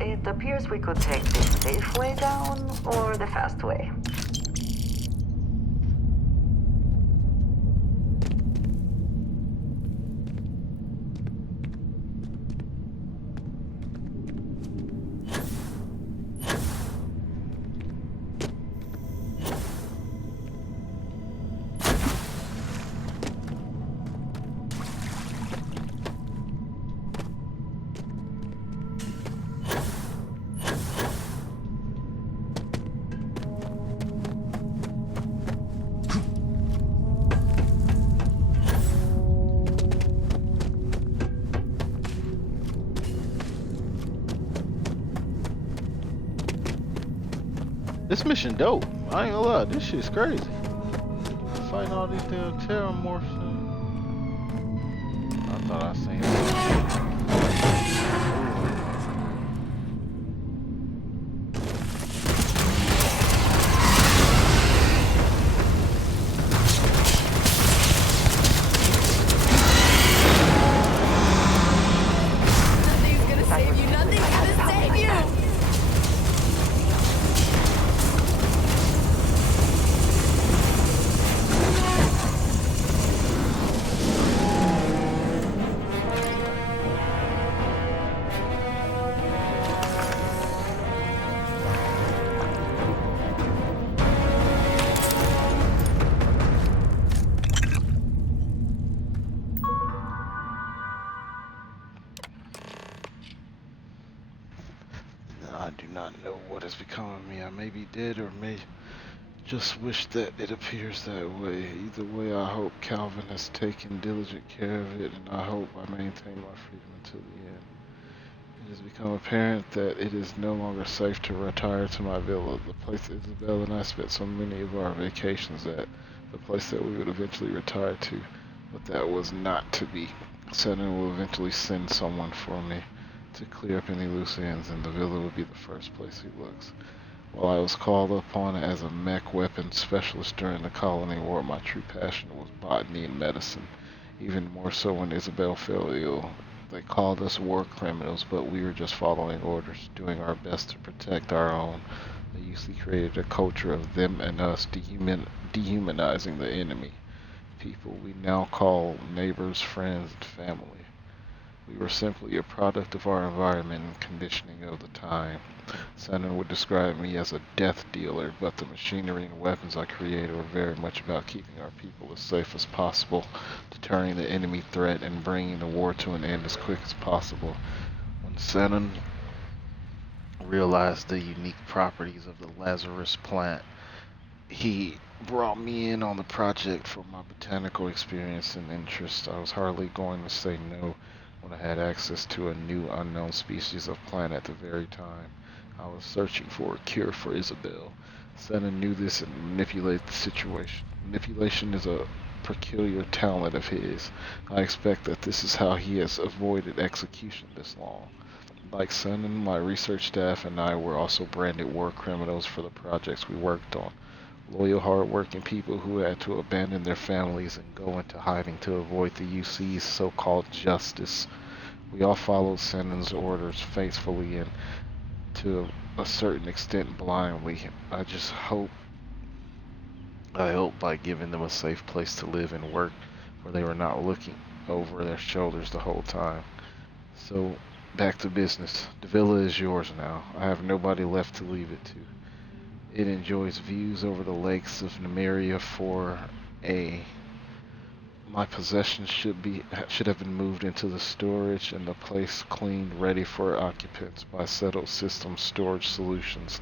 It appears we could take the safe way down or the fast way. This mission dope. I ain't gonna lie, this shit's crazy. Fighting all these damn terramorphs. I thought I seen it. Nothing's gonna save you. Nothing's gonna save you. I do not know what has become of me. I may be dead or may just wish that it appears that way. Either way, I hope Calvin has taken diligent care of it, and I hope I maintain my freedom until the end. It has become apparent that it is no longer safe to retire to my villa, the place Isabel and I spent so many of our vacations at, the place that we would eventually retire to, but that was not to be. Saturn will eventually send someone for me to clear up any loose ends, and the villa would be the first place he looks. While I was called upon as a mech weapons specialist during the colony war, my true passion was botany and medicine, even more so when Isabel fell ill. They called us war criminals, but we were just following orders, doing our best to protect our own. They usually created a culture of them and us, dehumanizing the enemy, people we now call neighbors, friends, and family. We were simply a product of our environment and conditioning of the time. Saturn would describe me as a death dealer, but the machinery and weapons I created were very much about keeping our people as safe as possible, deterring the enemy threat, and bringing the war to an end as quick as possible. When Saturn realized the unique properties of the Lazarus plant, he brought me in on the project for my botanical experience and interest. I was hardly going to say no when I had access to a new unknown species of plant at the very time. I was searching for a cure for Isabel. Saturn knew this and manipulated the situation. Manipulation is a peculiar talent of his. I expect that this is how he has avoided execution this long. Like Saturn, my research staff and I were also branded war criminals for the projects we worked on. Loyal, hard-working people who had to abandon their families and go into hiding to avoid the UC's so-called justice. We all followed Saturn's orders faithfully and to a certain extent blindly. I hope by giving them a safe place to live and work where they were not looking over their shoulders the whole time. So, back to business. The villa is yours now. I have nobody left to leave it to. It enjoys views over the lakes of Nymeria 4A. My possessions should have been moved into the storage and the place cleaned, ready for occupants by Settled Systems Storage Solutions.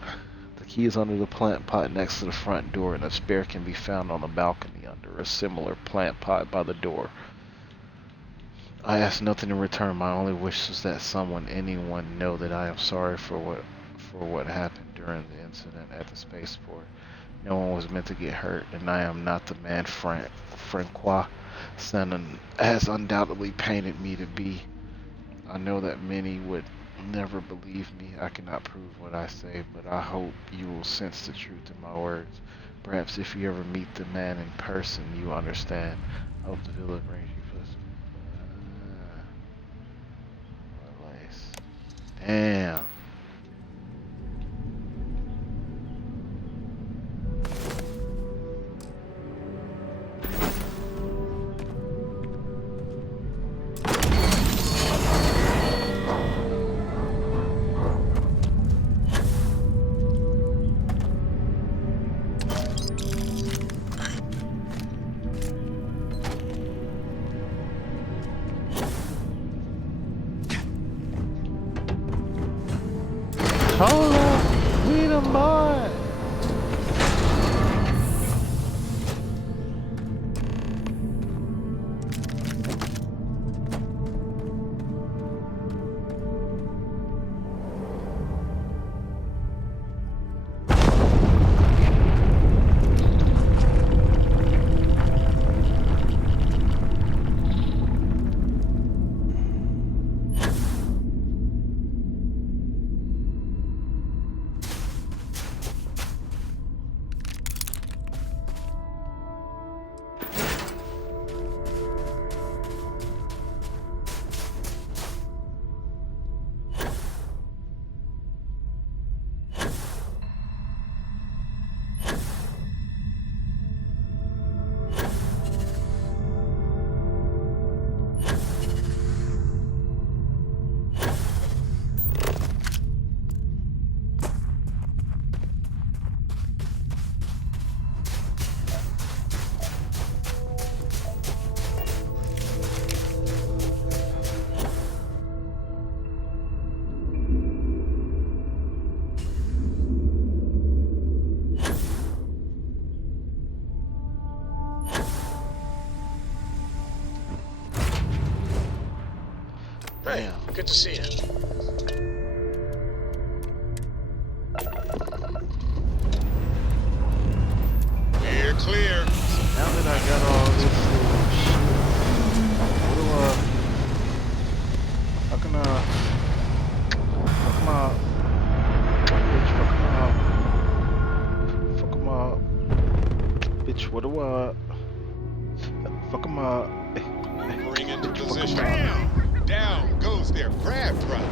The key is under the plant pot next to the front door, and a spare can be found on the balcony under a similar plant pot by the door. I ask nothing in return. My only wish is that anyone know that I am sorry for what happened during the incident at the spaceport. No one was meant to get hurt, and I am not the man Francois Sanon has undoubtedly painted me to be. I know that many would never believe me. I cannot prove what I say, but I hope you will sense the truth in my words. Perhaps if you ever meet the man in person, you will understand. I hope the villa brings you place. Damn. Hold on, we done boy. Hey, good to see you. clear. Now that I got all this little shit, what do how can bitch, fuck 'em up, bitch, what do fuck 'em up, Bring into bitch, fuck 'em position. up. Bam! Down goes their grab drop.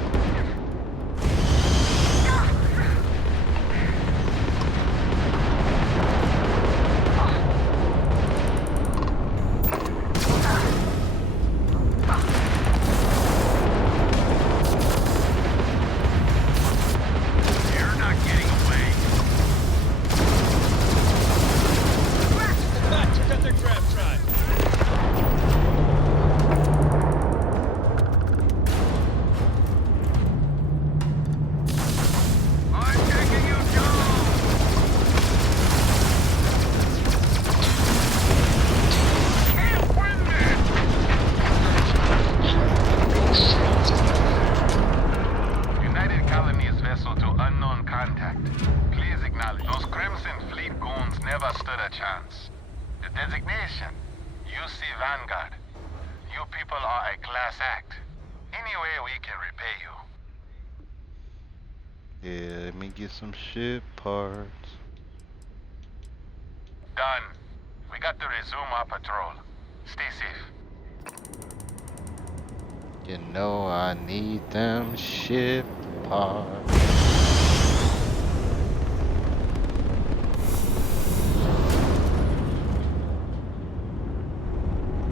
Yeah, let me get some shit parts. Done. We got to resume our patrol. Stay safe. You know I need them shit parts.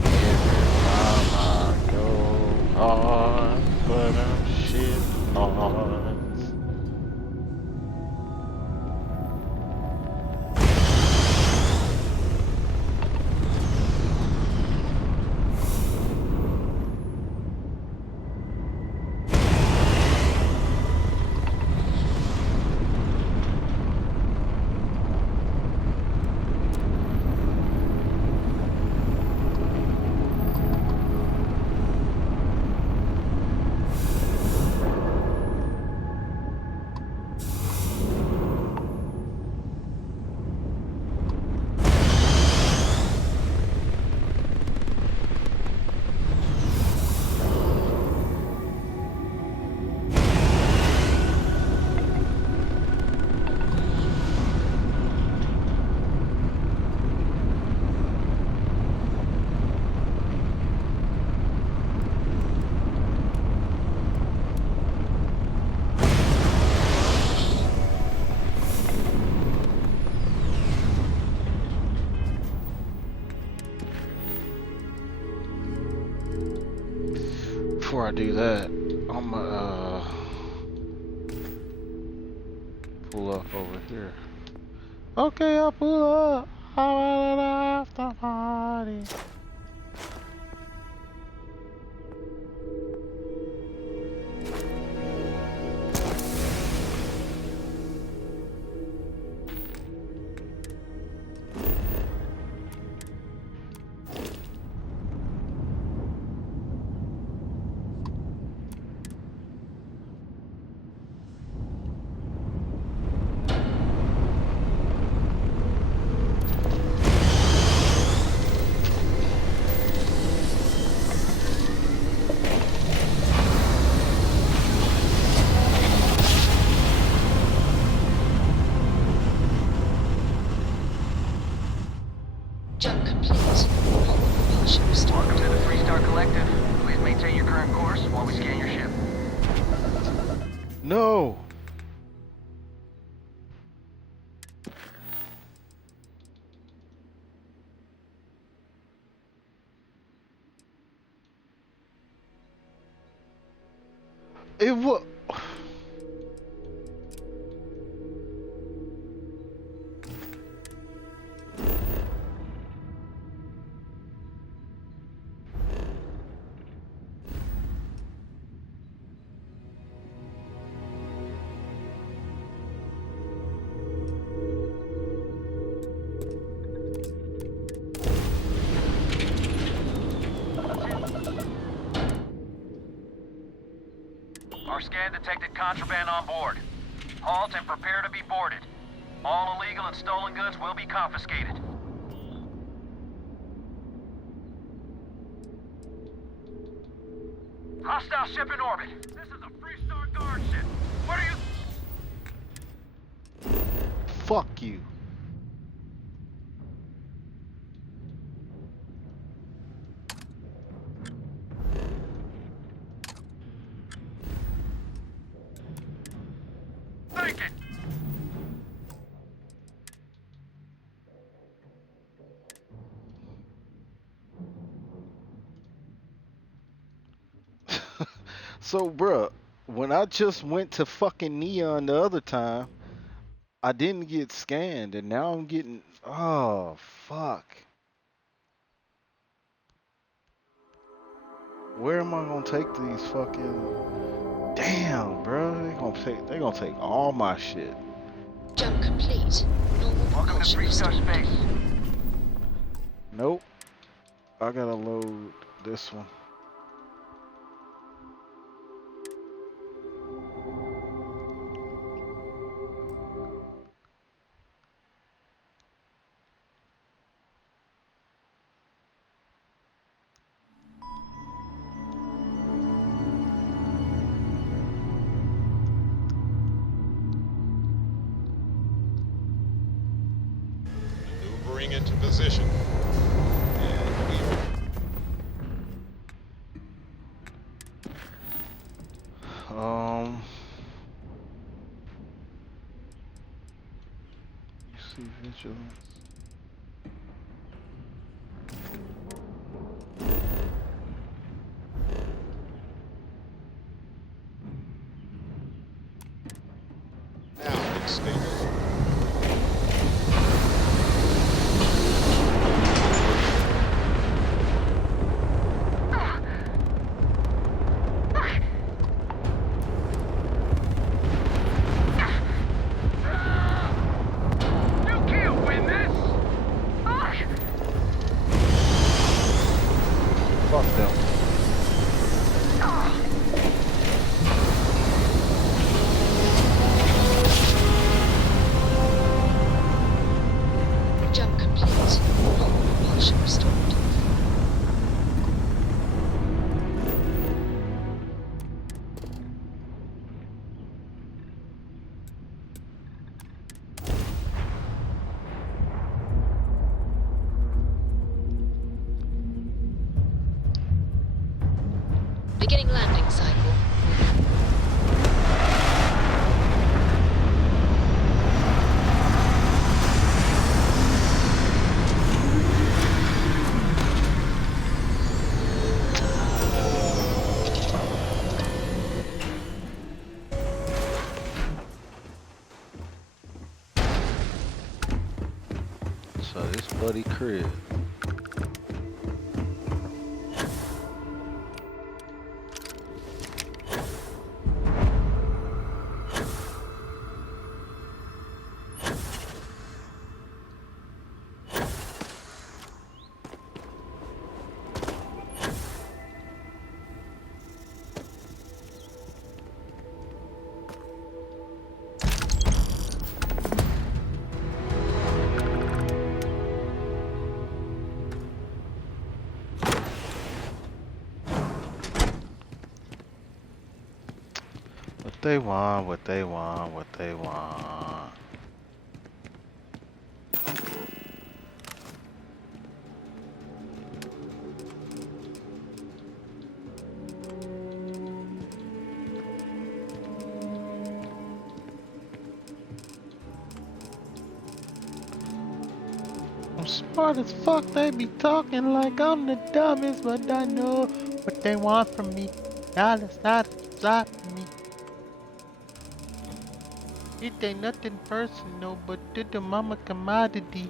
Every time I go hard for them shit parts. Before I do that, I'm gonna pull up over here. Okay, I'll pull up. How about after party? Jump complete. Hull propulsion restored. Welcome to the 3-Star Collective. Please maintain your current course while we scan your ship. No. It was. Our scan detected contraband on board. Halt and prepare to be boarded. All illegal and stolen goods will be confiscated. hostile ship in orbit. This is a Freestar Guard ship. What are you... Fuck you. thinking? So, bruh, when I just went to fucking Neon the other time, I didn't get scanned, and now I'm getting. Oh, fuck. Where am I gonna take these fucking? Damn, bruh, they gonna take all my shit. Jump complete. Normal Welcome to propulsion Freestar restored. Space. Nope, I gotta load this one. Maneuvering into position. And we You see vigilance. now extinguished. You can't win this! Fuck them. Jump complete. Normal propulsion restored. Beginning landing cycle. So this buddy crib. What they want, what they want, what they want. I'm smart as fuck, they be talking like I'm the dumbest, but I know what they want from me. Y'all decide to stop me. It ain't nothing personal, but to the mama commodity.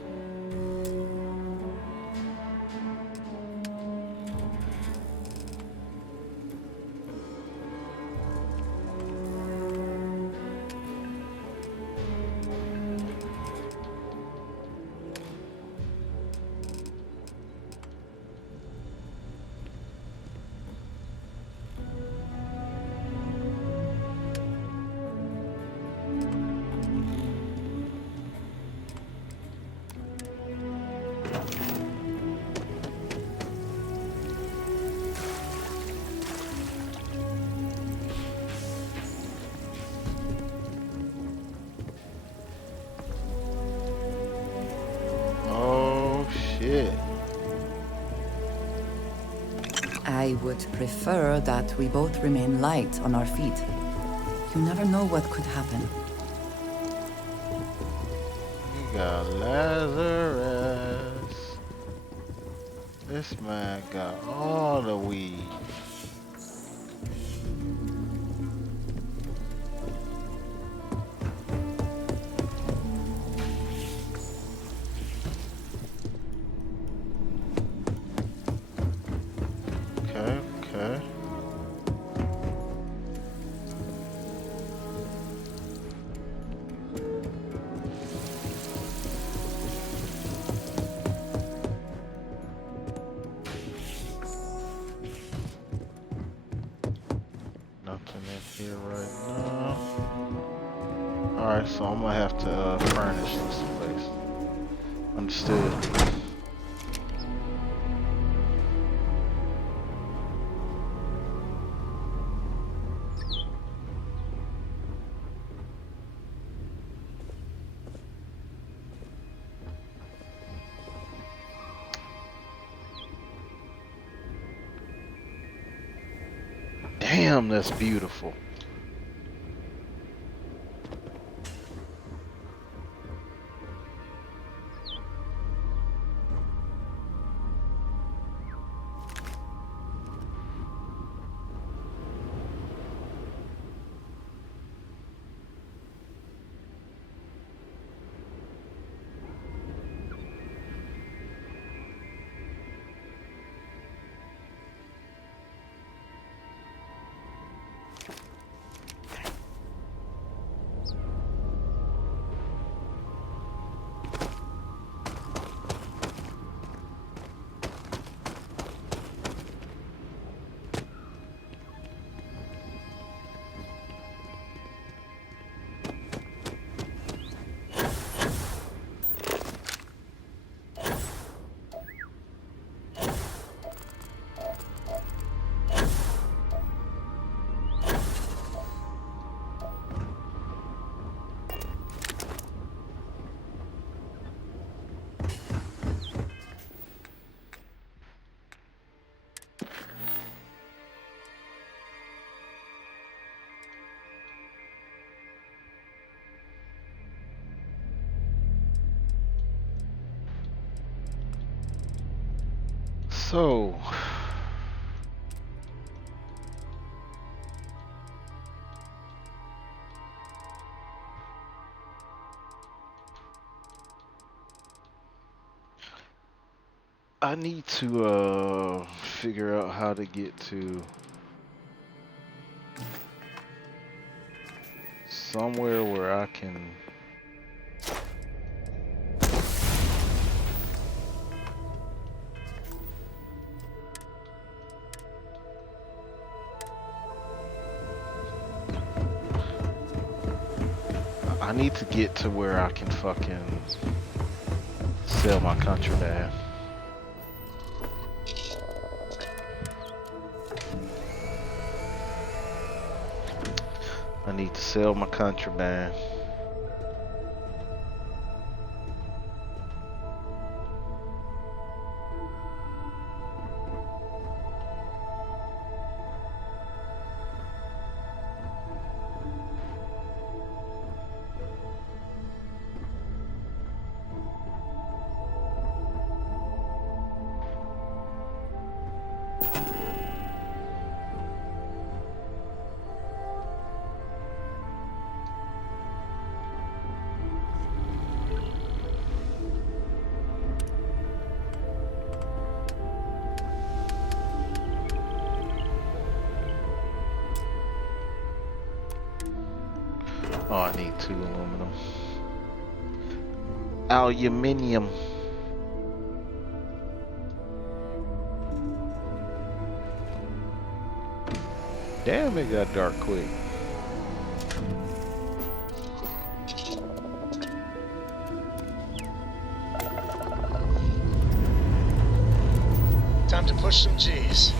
shit. I would prefer that we both remain light on our feet. You never know what could happen. You got Lazarus. This man got all the weed. Okay, okay. Nothing in here right now. Alright, so I'm gonna have to furnish this place. Understood. Damn, that's beautiful. So, I need to figure out how to get to somewhere where I can get to where I can fucking sell my contraband. I need to sell my contraband. Oh, I need 2 aluminum. Aluminium. Damn, it got dark quick. Time to push some G's.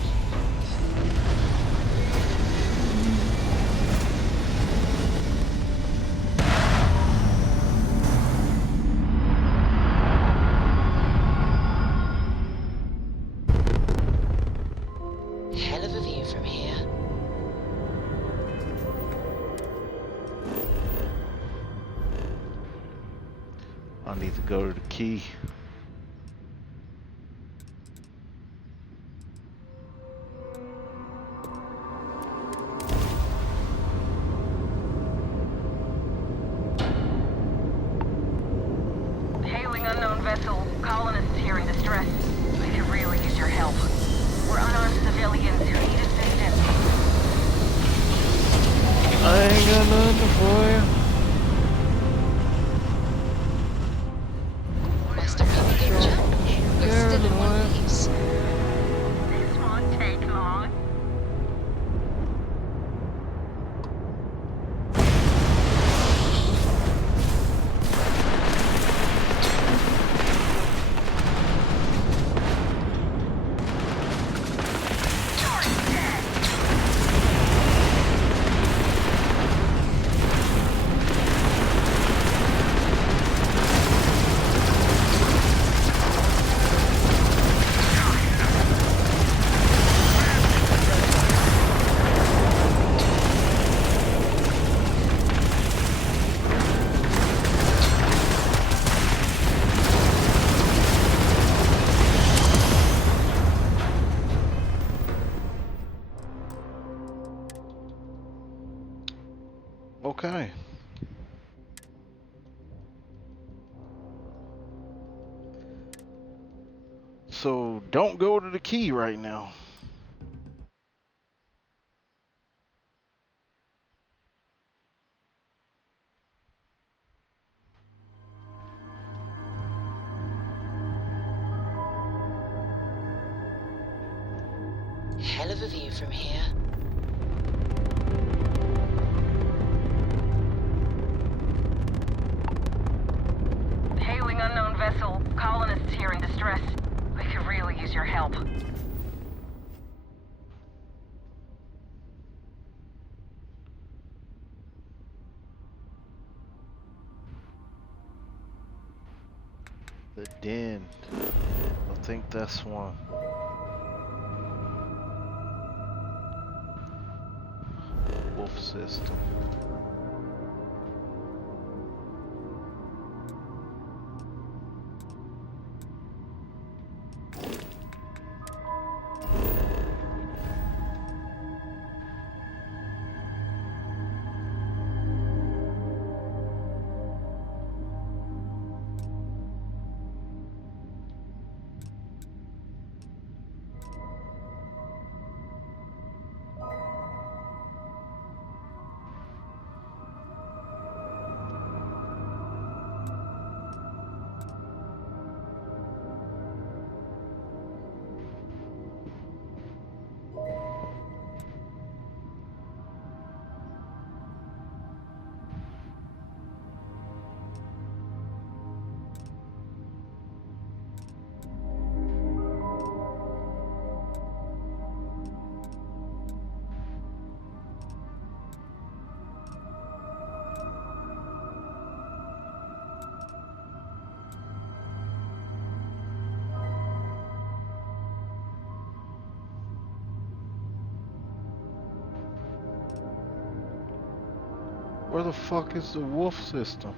need to go to the key. Hailing unknown vessel. Colonists here in distress. We could really use your help. We're unarmed civilians who need assistance. I ain't got nothing for you. Must have been a good jump. We're still in one piece. This won't take long. Okay. So don't go to the key right now. Hell of a view from here. Hailing unknown vessel. Colonists here in distress. We could really use your help. The den. I think that's one. Wolf system. Where the fuck is the wolf system?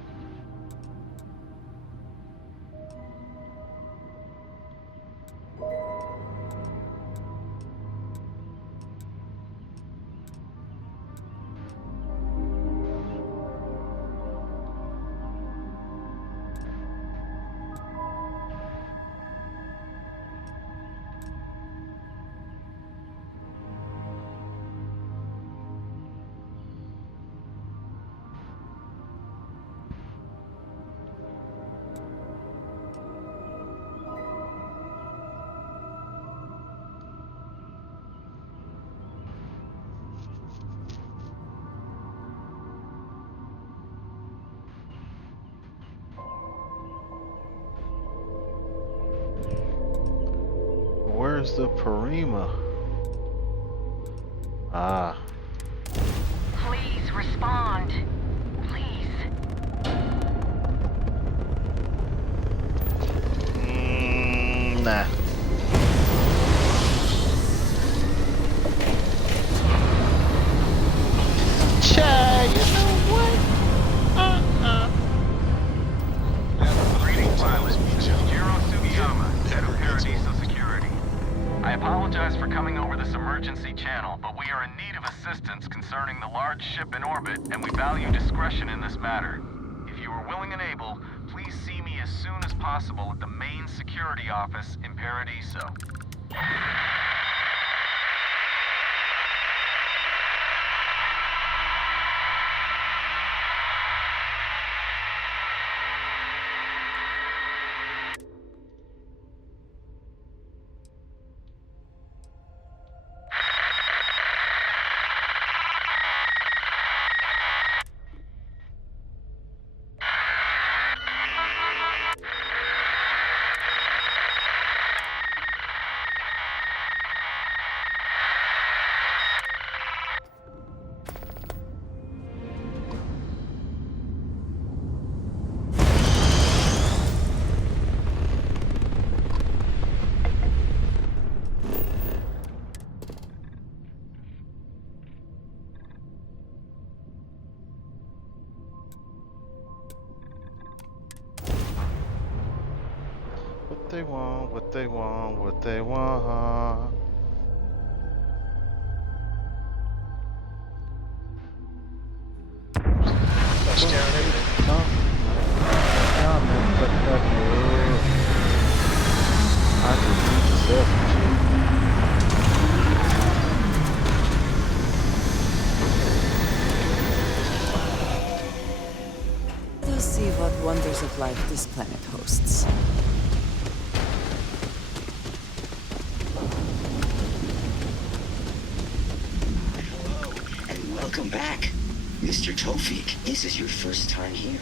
Where's the Parima? Ah. Please respond. Please. Nah. Cha, you know what? Greetings, Paradiso Security. I apologize for coming over this emergency channel, but we are in need of assistance concerning the large ship in orbit, and we value discretion in this matter. If you are willing and able, please see me as soon as possible at the main security office in Paradiso. What they want, what they want, what they want. Touchdown imminent. I just need to sell some shit. Let us see what wonders of life this planet hosts. Hello, and welcome back. Mr. Tofik, this is your first time here.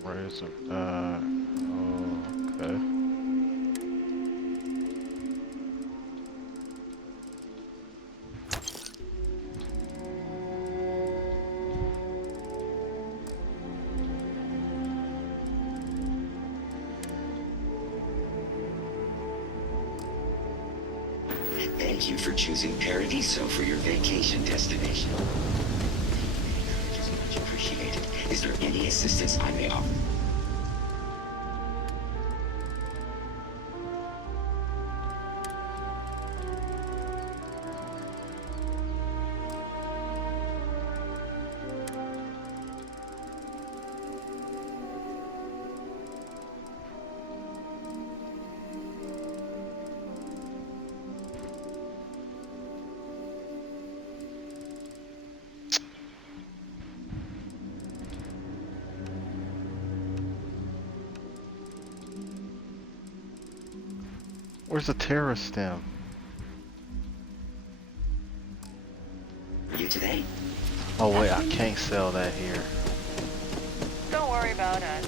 Where's it? Okay. Thank you for choosing Paradiso for your vacation destination. It is much appreciated. Is there any assistance I may offer? Where's the terror stem? For you today? Oh wait, I can't sell that here. Don't worry about us.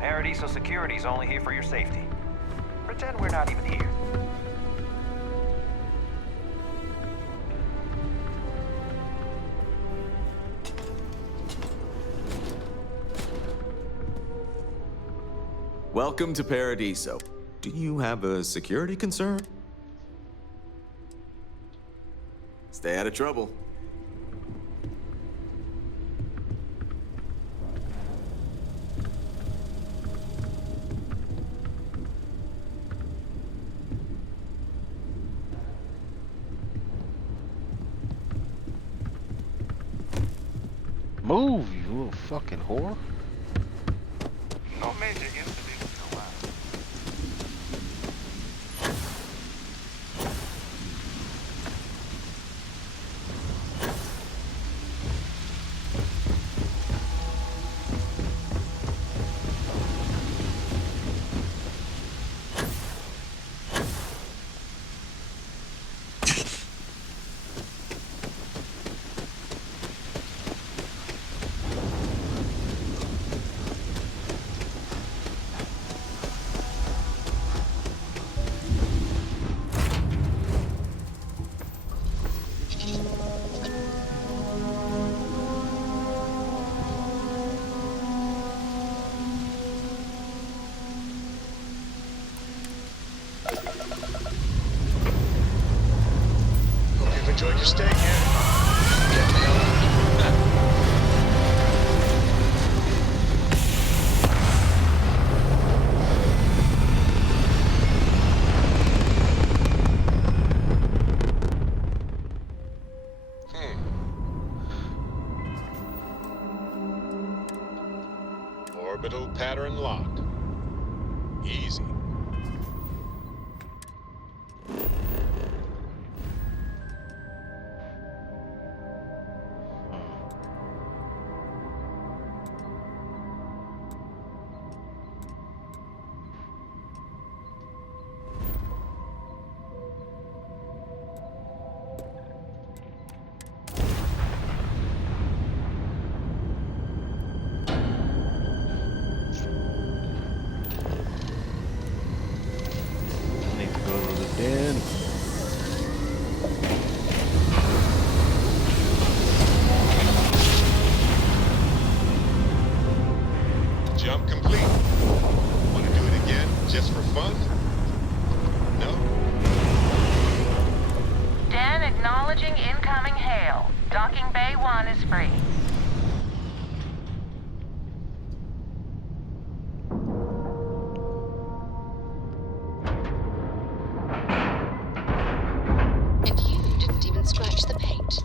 Paradiso Security's only here for your safety. Pretend we're not even here. Welcome to Paradiso. Do you have a security concern? Stay out of trouble. Move, you little fucking whore. No major incidents in a while. Hope you've enjoyed your stay here. Get the hell out. Orbital pattern locked. Easy. I need to go to the den. Jump complete. Want to do it again, just for fun? No? Dan acknowledging incoming hail. Docking Bay 1 is free. And you didn't even scratch the paint.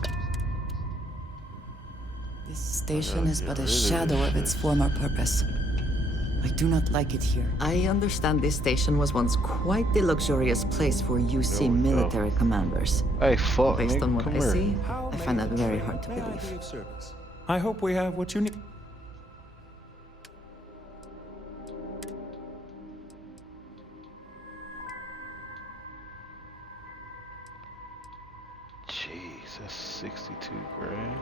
This station is but a shadow of its former purpose. I do not like it here. I understand this station was once quite the luxurious place for UC military commanders. Hey, fuck, Based nigga, on what come I here. see, I find that very hard to believe. I hope we have what you need. Jeez, that's 62 grand.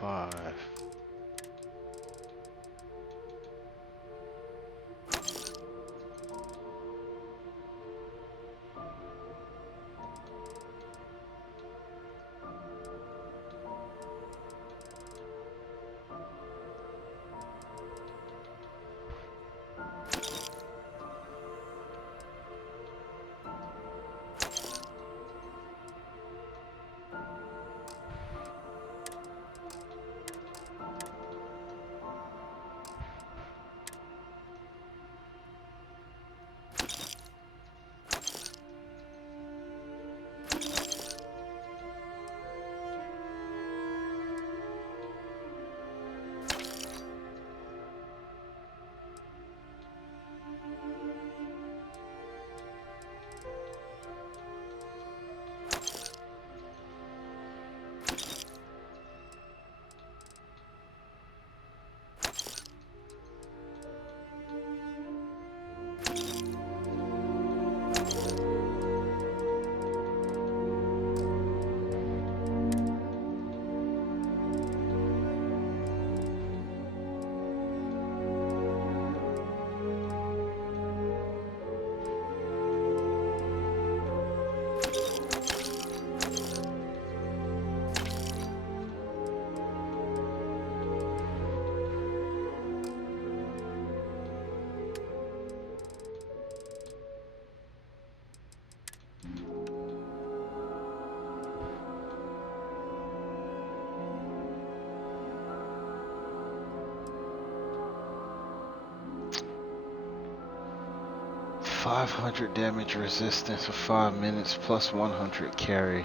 .5. 500 damage resistance for 5 minutes plus 100 carry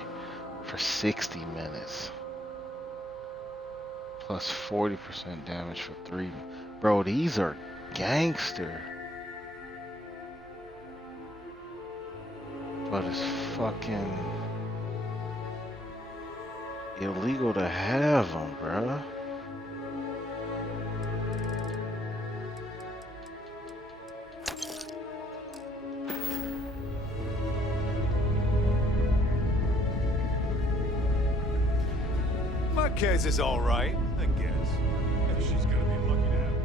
for 60 minutes. Plus 40% damage for 3. Bro, these are gangster. But it's fucking illegal to have them, bruh. Marquez is all right, I guess. And she's gonna be lucky to have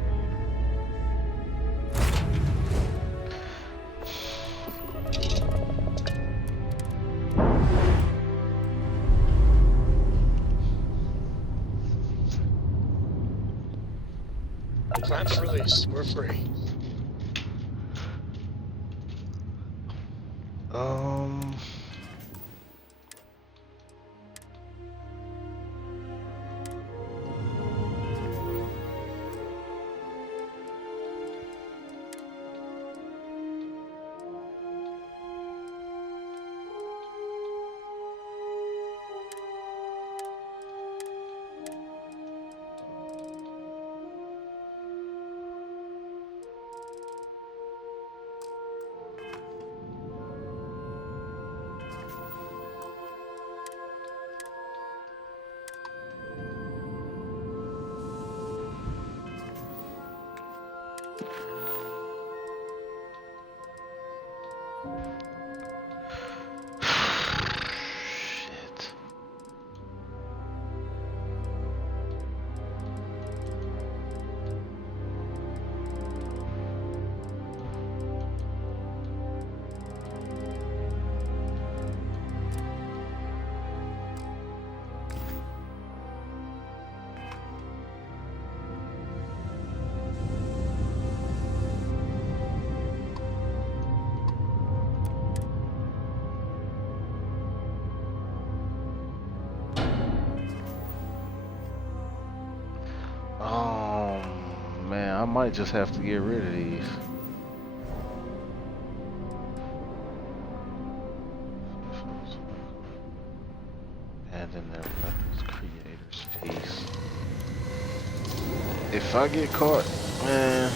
me. Clamps released. We're free. I might just have to get rid of these. And then their weapons creators piece. If I get caught, man.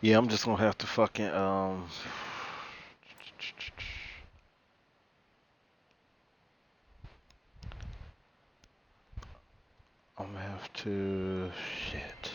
Yeah, I'm just gonna have to fucking I'm gonna have to shit.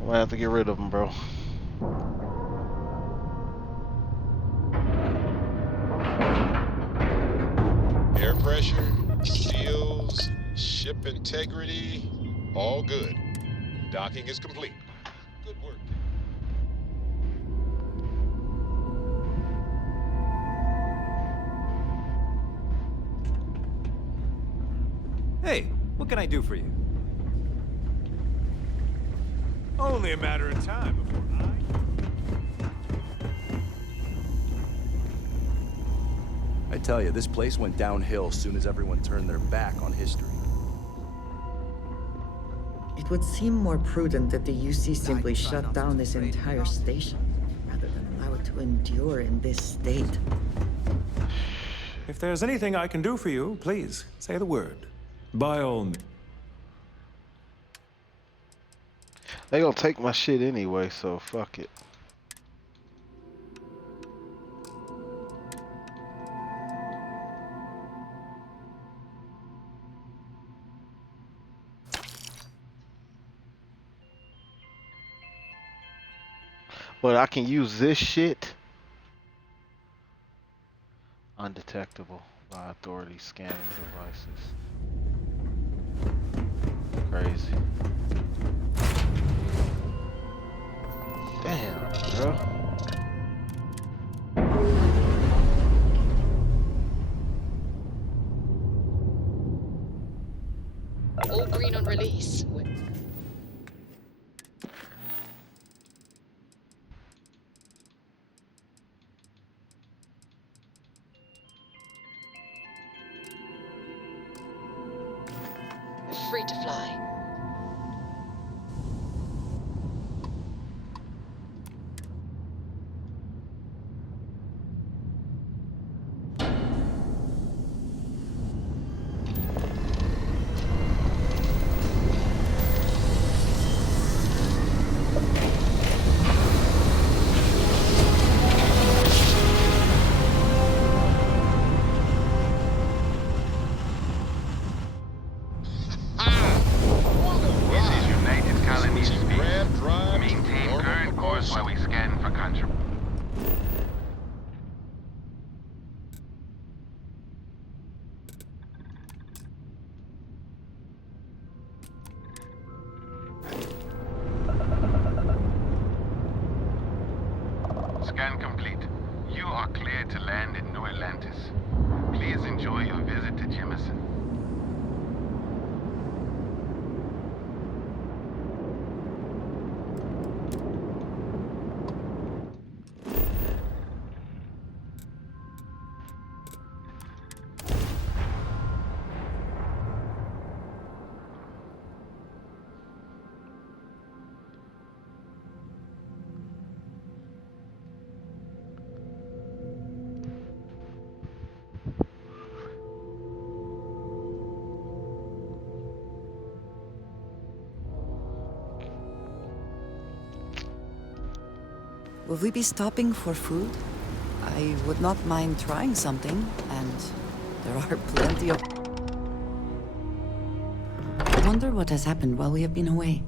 I'm gonna have to get rid of them, bro. Air pressure, seals, ship integrity, all good. Docking is complete. Good work. Hey, what can I do for you? only a matter of time before I tell you, this place went downhill as soon as everyone turned their back on history. It would seem more prudent that the UC simply shut down this entire station, rather than allow it to endure in this state. If there's anything I can do for you, please, say the word. By all means. They gonna take my shit anyway, so fuck it. But I can use this shit undetectable by authority scanning devices. Crazy. Damn, bro. All green on release. Free to fly. Scan complete. You are cleared to land in New Atlantis. Please enjoy your visit to Jemison. Will we be stopping for food? I would not mind trying something, and there are plenty of... I wonder what has happened while we have been away.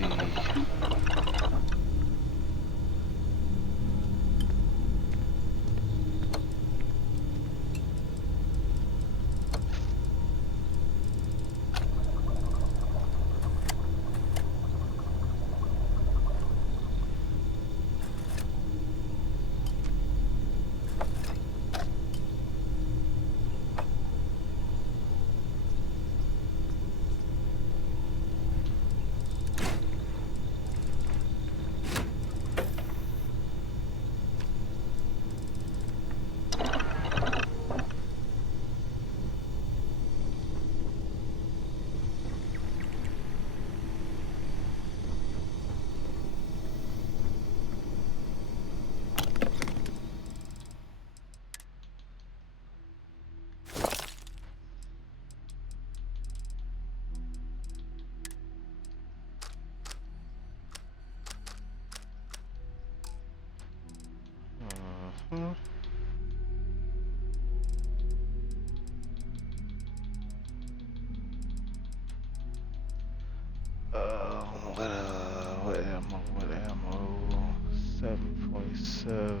see. Hmm. What ammo? What ammo? 7.7.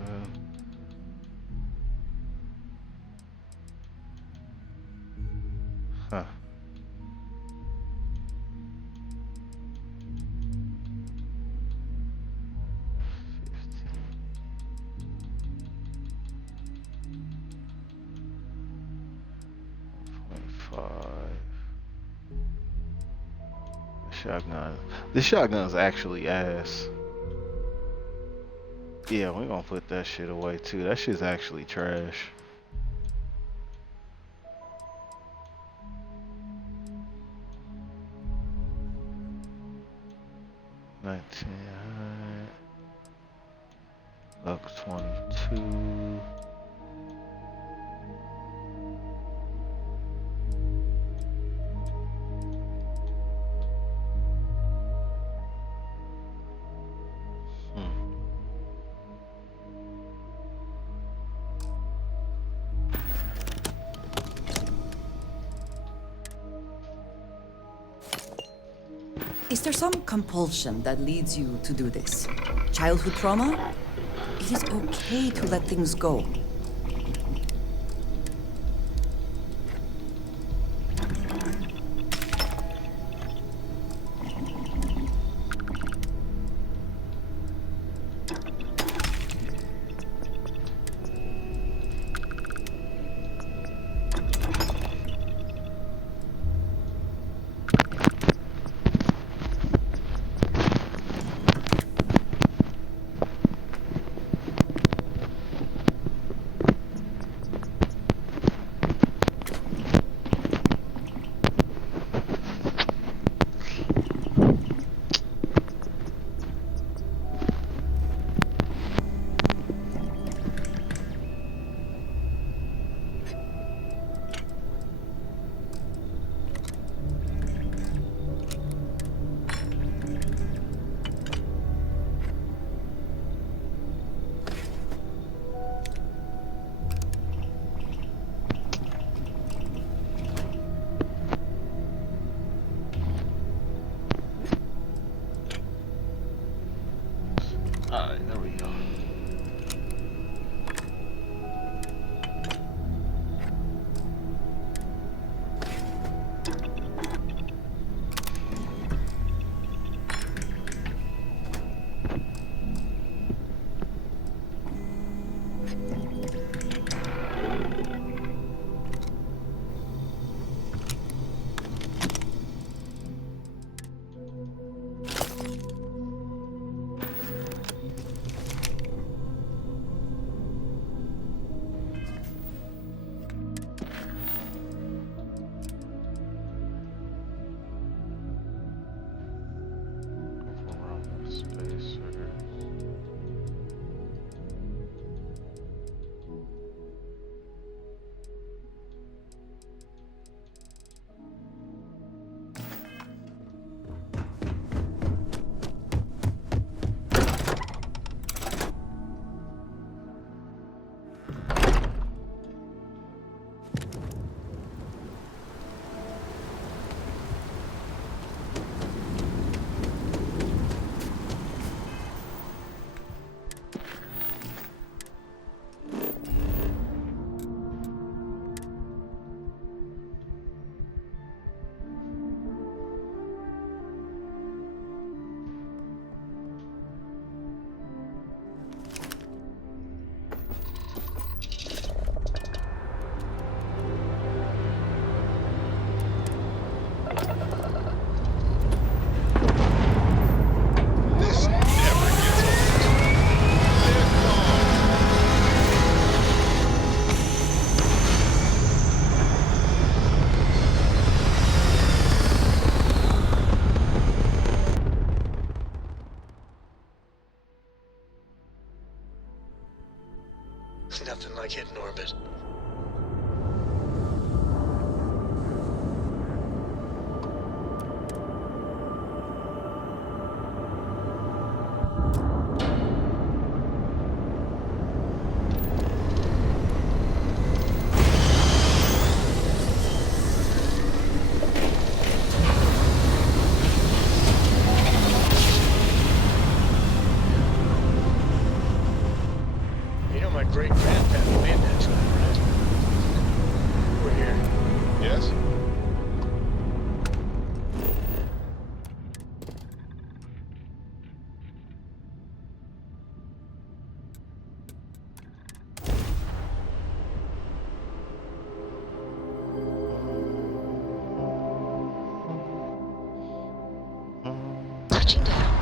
Huh. Shotgun. This shotgun is actually ass. Yeah, we're gonna put that shit away too. That shit's actually trash. Buck 22. Is there some compulsion that leads you to do this? Childhood trauma? It is okay to let things go. touching down.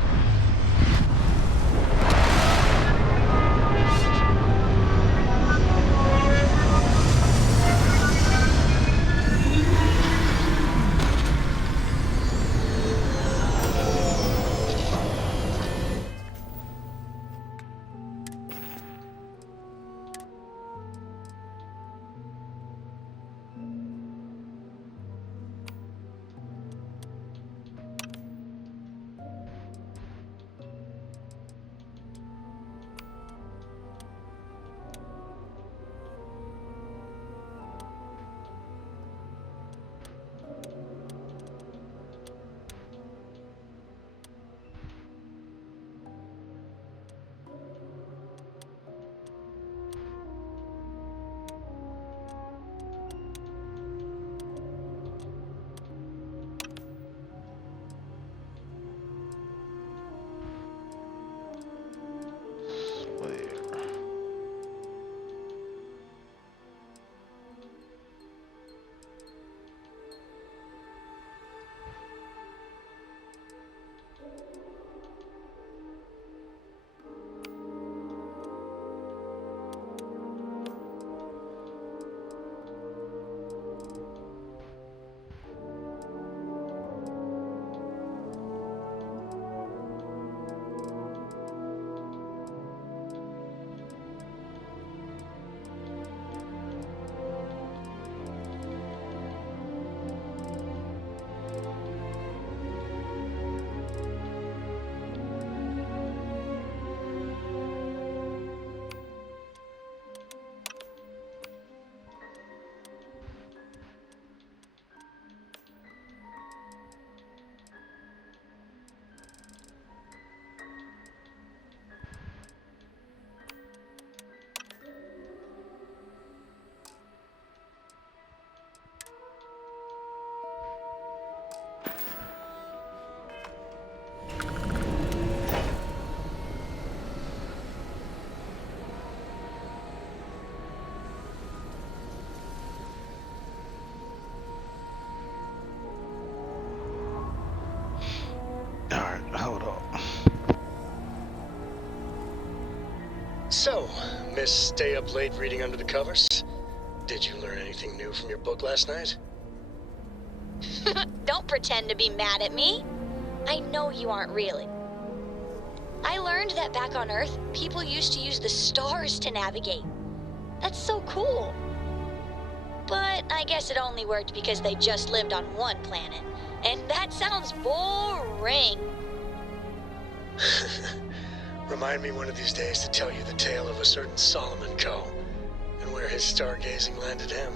Alright, hold on. So, Miss Stay Up Late reading under the covers? Did you learn anything new from your book last night? Don't pretend to be mad at me. I know you aren't really. I learned that back on Earth, people used to use the stars to navigate. That's so cool. But I guess it only worked because they just lived on one planet. And that sounds boring. Remind me one of these days to tell you the tale of a certain Solomon Coe and where his stargazing landed him.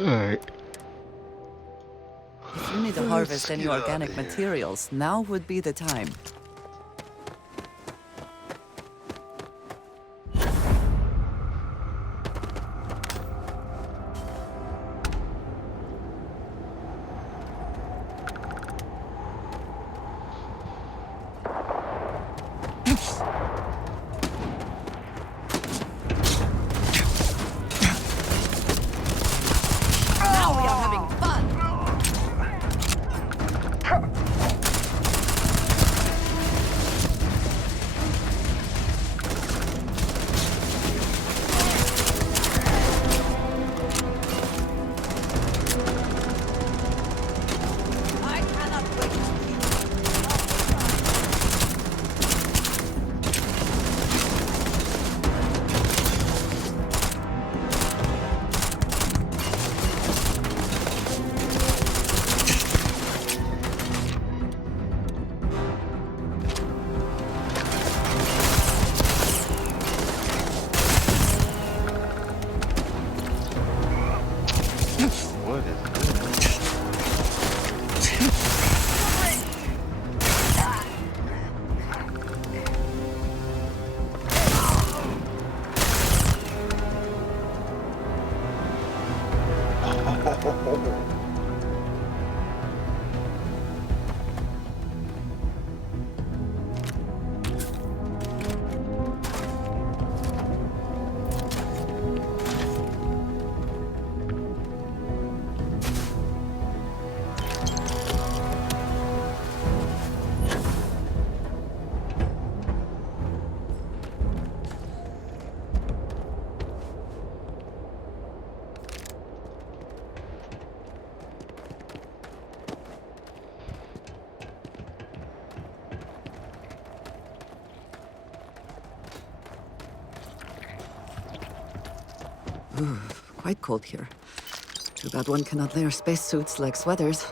Alright. If you need to harvest any organic materials, now would be the time. Ooh, quite cold here. Too bad one cannot layer spacesuits like sweaters.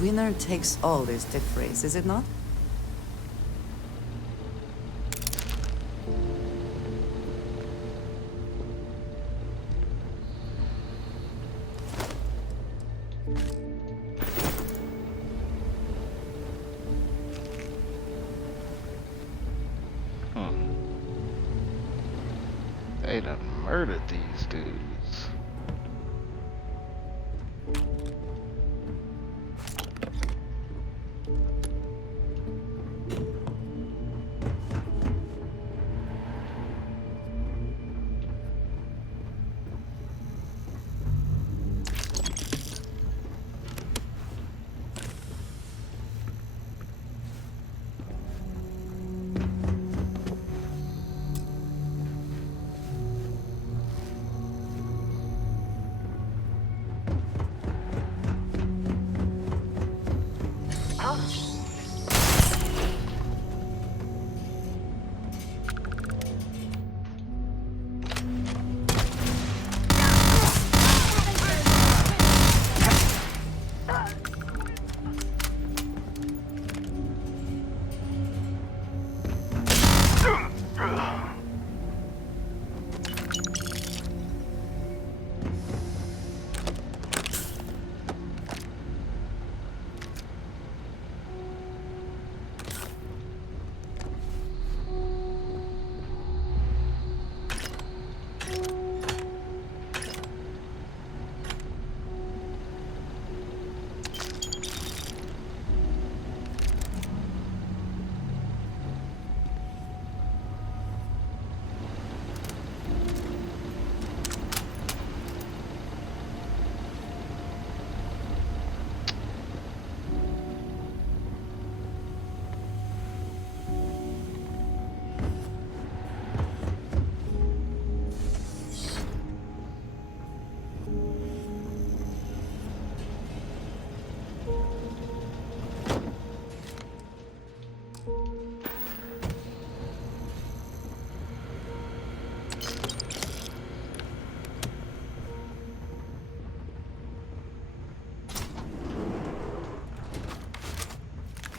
Winner takes all is the phrase, is it not? They done murdered these dudes.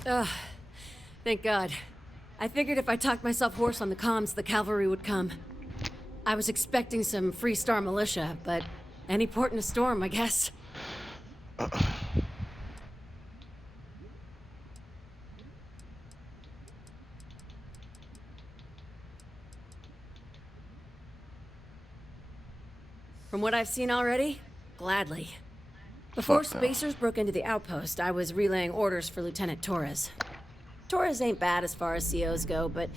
Ugh. Thank God. I figured if I talked myself hoarse on the comms, the cavalry would come. I was expecting some Free Star militia, but any port in a storm, I guess. From what I've seen already, gladly. Before Spacers broke into the outpost, I was relaying orders for Lieutenant Torres. Torres ain't bad as far as COs go, but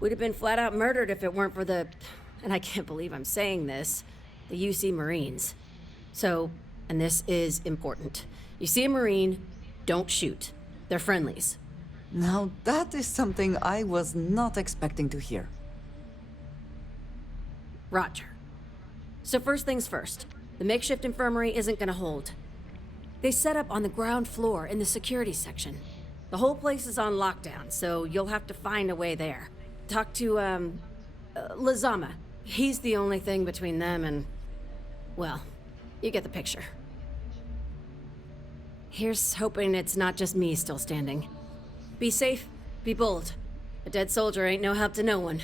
we'd have been flat out murdered if it weren't for the, and I can't believe I'm saying this, the UC Marines. So, and this is important. You see a Marine, don't shoot. They're friendlies. Now that is something I was not expecting to hear. Roger. So first things first, the makeshift infirmary isn't gonna hold. They set up on the ground floor in the security section. The whole place is on lockdown, so you'll have to find a way there. Talk to, Lazama. He's the only thing between them and... well, you get the picture. Here's hoping it's not just me still standing. Be safe, be bold. A dead soldier ain't no help to no one.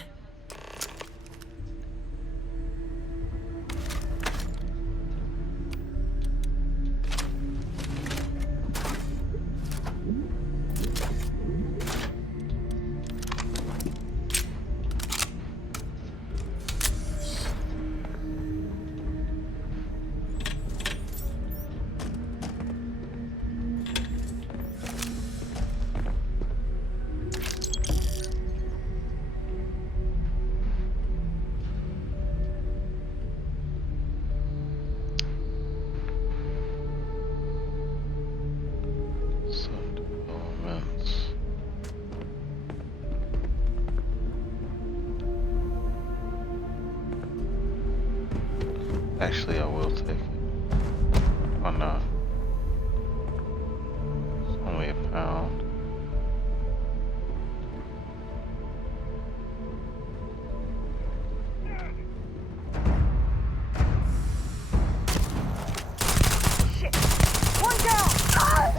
Actually, I will take it. Oh no. It's only a pound. Shit! One down! Ah!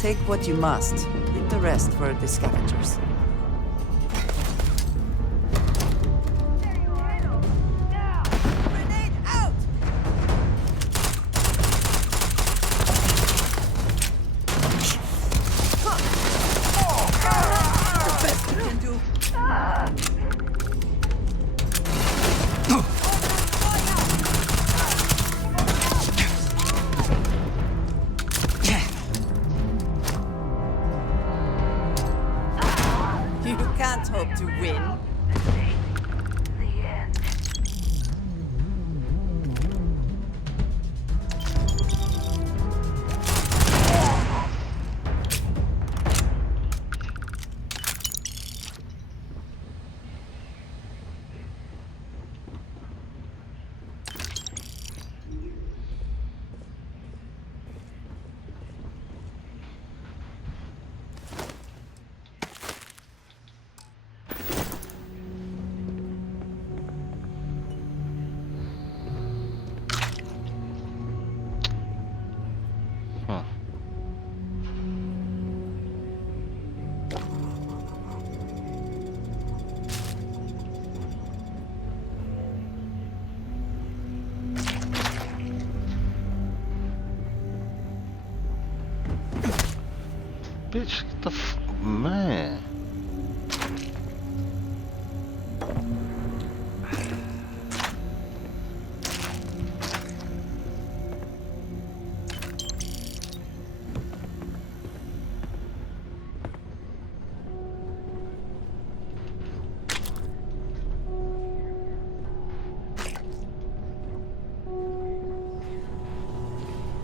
Take what you must. Leave the rest for the scavengers. Grenade out! The best you can do. You can't hope to win. Bitch, get the man.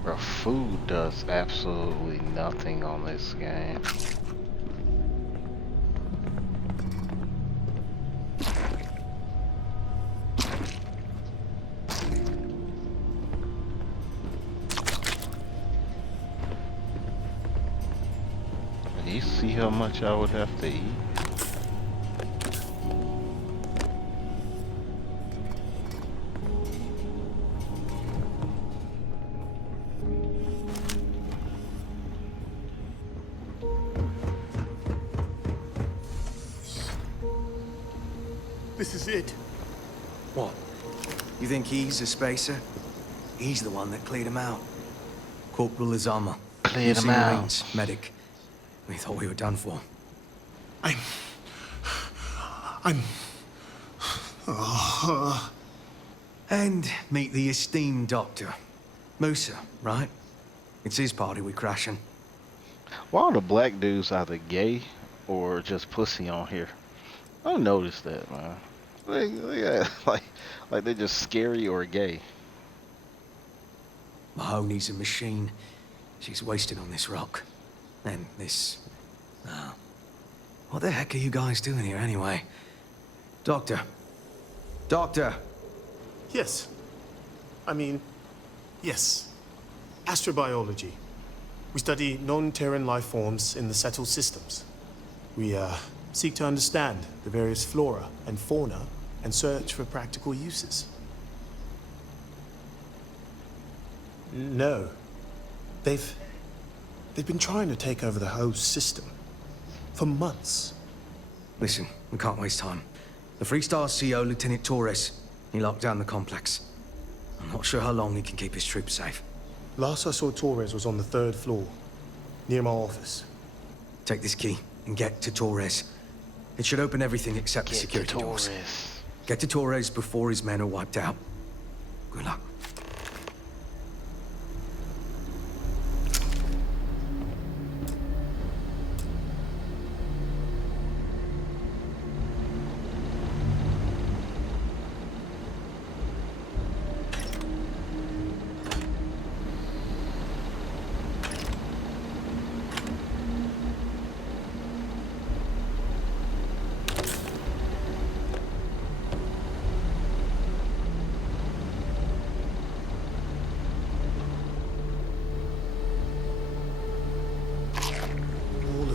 Bro, food does absolutely nothing on this game. Do you see how much I would have to eat? This is it. What? You think he's a spacer? He's the one that cleared him out. Corporal Lazarus. Cleared him out. Marines, medic. We thought we were done for. And meet the esteemed doctor. Musa, right? It's his party we're crashing. Why are the black dudes either gay or just pussy on here? I noticed that, man. Like they're just scary or gay. Mahoney's a machine. She's wasted on this rock. And this... what the heck are you guys doing here anyway? Doctor. Doctor! Yes. Yes. Astrobiology. We study non-Terran life forms in the settled systems. We, seek to understand the various flora and fauna and search for practical uses. No. They've been trying to take over the whole system. For months. Listen, we can't waste time. The Freestar CO, Lieutenant Torres, he locked down the complex. I'm not sure how long he can keep his troops safe. Last I saw Torres was on the 3rd floor, near my office. Take this key and get to Torres. It should open everything except the security doors. Get to Torres before his men are wiped out. Good luck.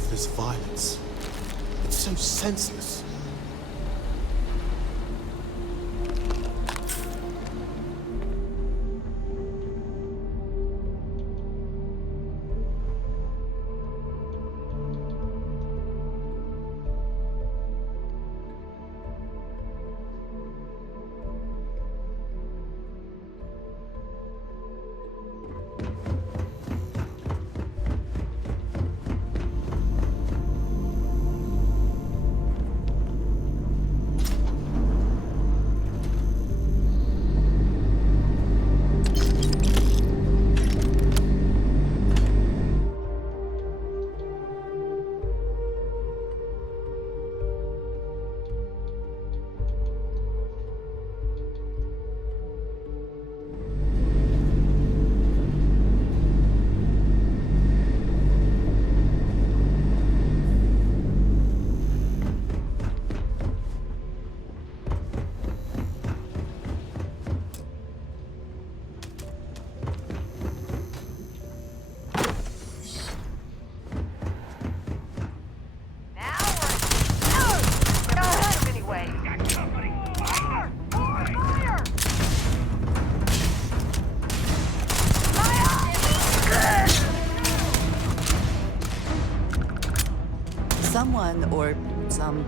This violence. It's so senseless. someone or some...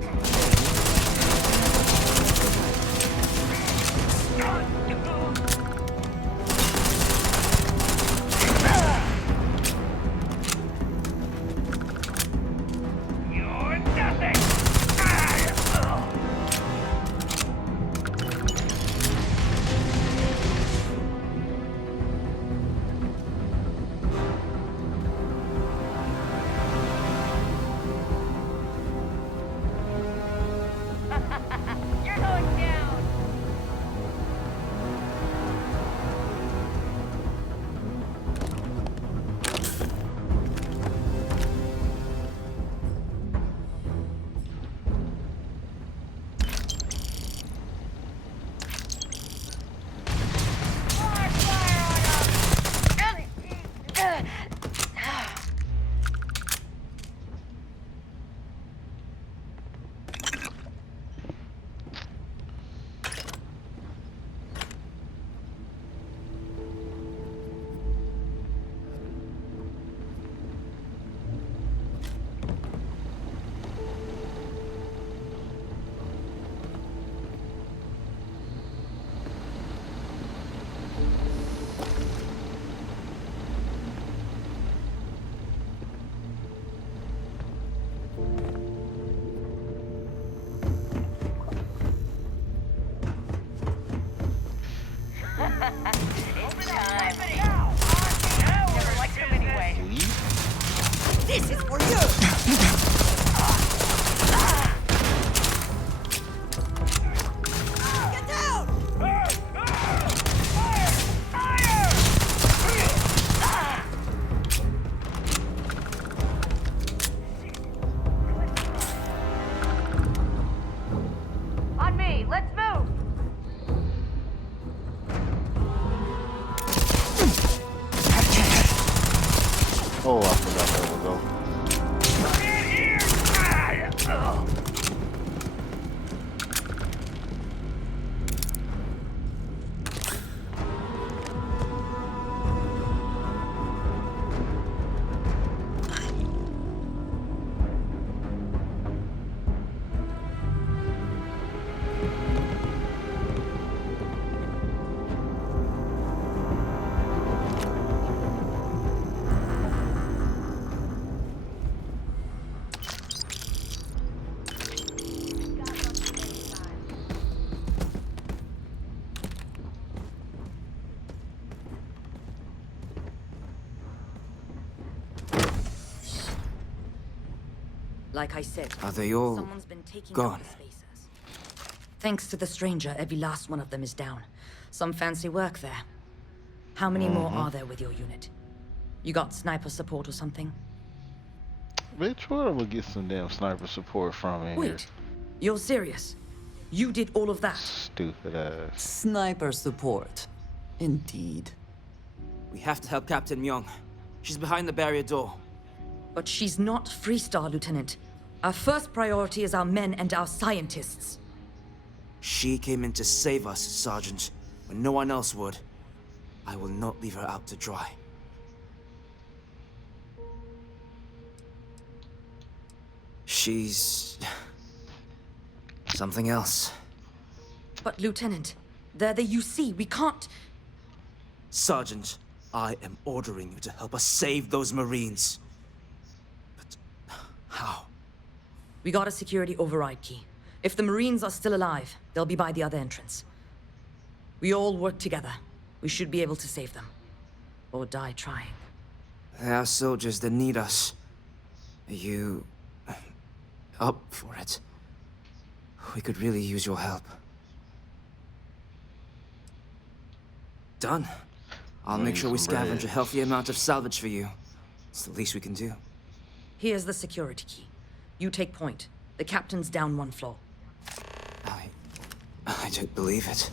You're going down. It's time. Never liked him anyway. This is for you! Get down! On me, let's move. Oh, I forgot that was over. Like I said, Are they all someone's been taking gone? out the spacers. Thanks to the stranger, every last one of them is down. Some fancy work there. How many more are there with your unit? You got sniper support or something? Bitch, where am I get some damn sniper support from in here? Wait, you're serious? You did all of that? Stupid ass. Sniper support. Indeed. We have to help Captain Myung. She's behind the barrier door. But she's not Freestar, Lieutenant. Our first priority is our men and our scientists. She came in to save us, Sergeant, when no one else would. I will not leave her out to dry. She's... something else. But, Lieutenant, they're the UC. We can't... Sergeant, I am ordering you to help us save those Marines. But how? We got a security override key. If the Marines are still alive, they'll be by the other entrance. We all work together. We should be able to save them. Or die trying. There are soldiers that need us. Are you... up for it? We could really use your help. Done. I'll make sure we scavenge a healthy amount of salvage for you. It's the least we can do. Here's the security key. You take point. The captain's down one floor. I don't believe it.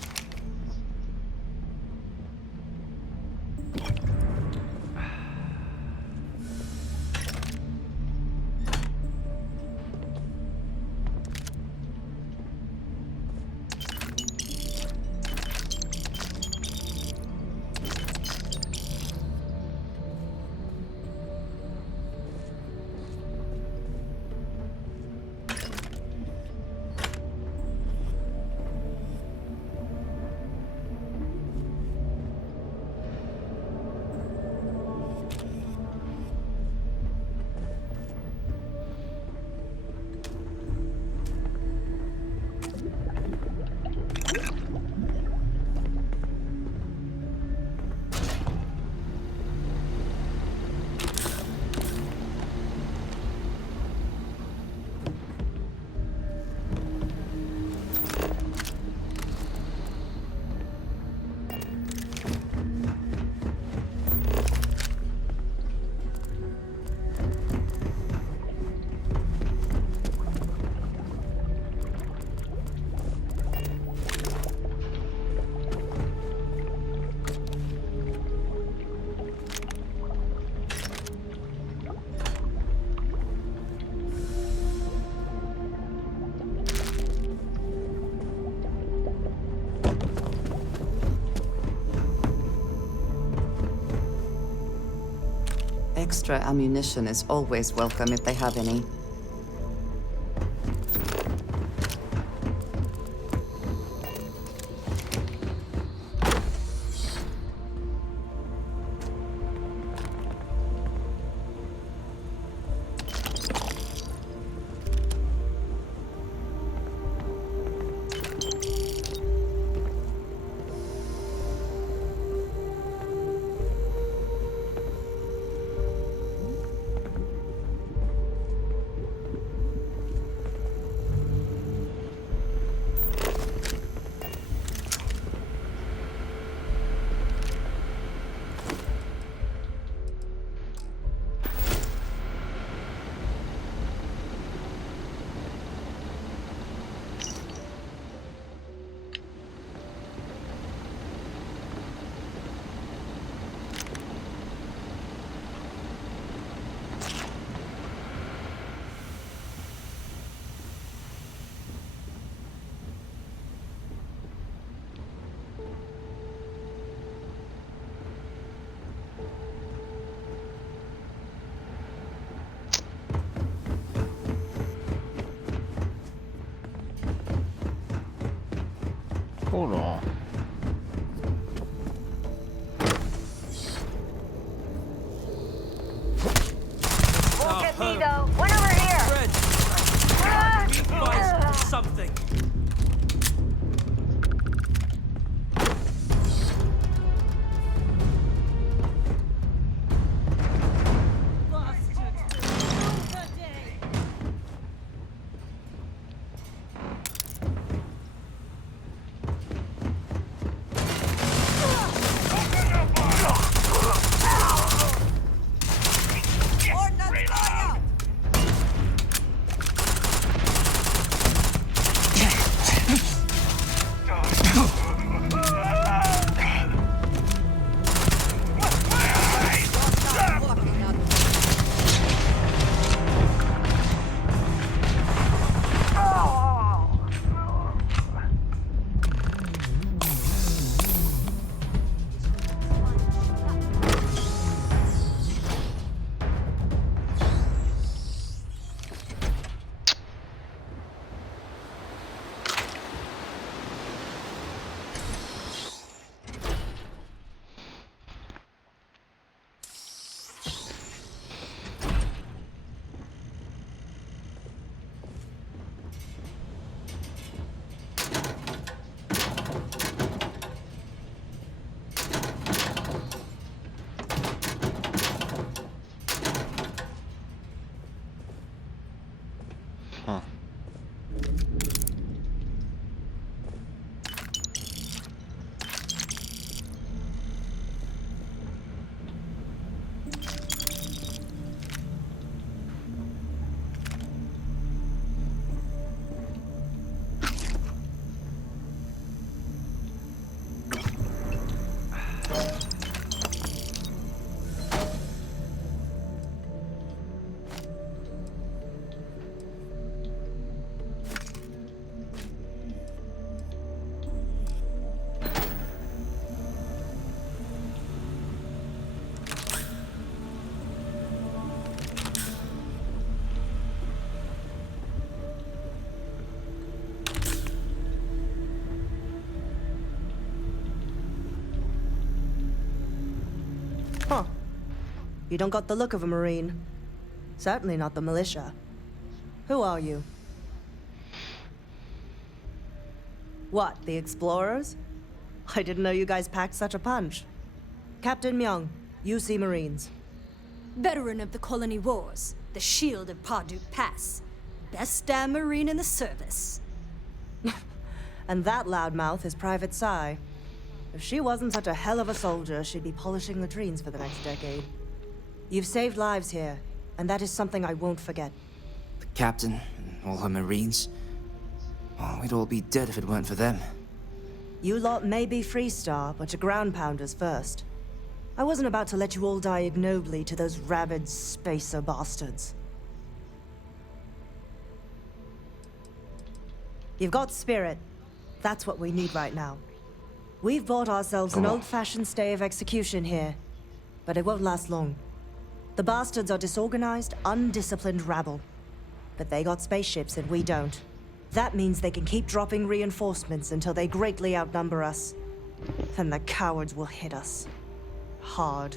Extra ammunition is always welcome if they have any. Hold on. Won't get me though. One over here. Something. Huh. You don't got the look of a Marine. Certainly not the militia. Who are you? What, the explorers? I didn't know you guys packed such a punch. Captain Myung, UC Marines. Veteran of the Colony Wars, the shield of Parduk Pass. Best damn Marine in the service. And that loudmouth is Private Psy. If she wasn't such a hell of a soldier, she'd be polishing latrines for the next decade. You've saved lives here, and that is something I won't forget. The captain and all her Marines. Oh, we'd all be dead if it weren't for them. You lot may be Freestar, but you're ground pounders first. I wasn't about to let you all die ignobly to those rabid spacer bastards. You've got spirit. That's what we need right now. We've bought ourselves an old-fashioned stay of execution here, but it won't last long. The bastards are disorganized, undisciplined rabble. But they got spaceships and we don't. That means they can keep dropping reinforcements until they greatly outnumber us. Then the cowards will hit us. Hard.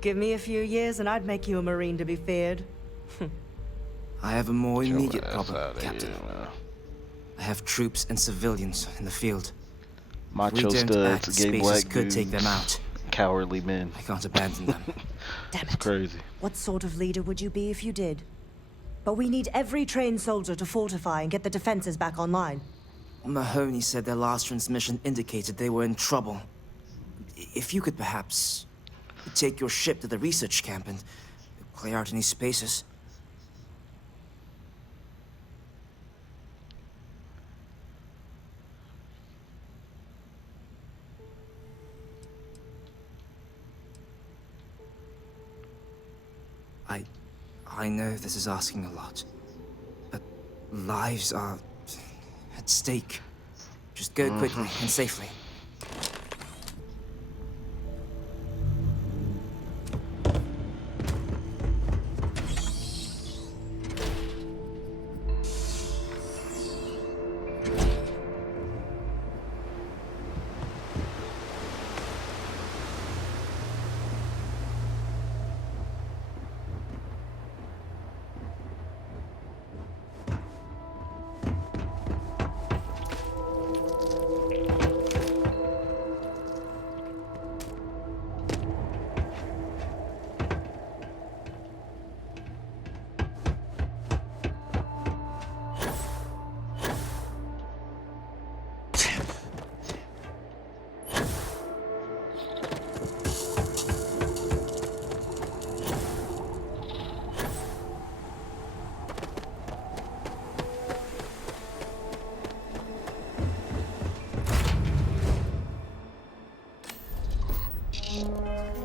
Give me a few years and I'd make you a Marine to be feared. I have a more immediate ass problem, outta Captain. here, man. I have troops and civilians in the field. Macho If we don't studs, act, gay Spacers black could dudes, take them out. cowardly men. I can't abandon them. Damn It's it. crazy. What sort of leader would you be if you did? But we need every trained soldier to fortify and get the defenses back online. Mahoney said their last transmission indicated they were in trouble. If you could perhaps take your ship to the research camp and clear out any spaces. I know this is asking a lot, but lives are at stake. Just go quickly and safely.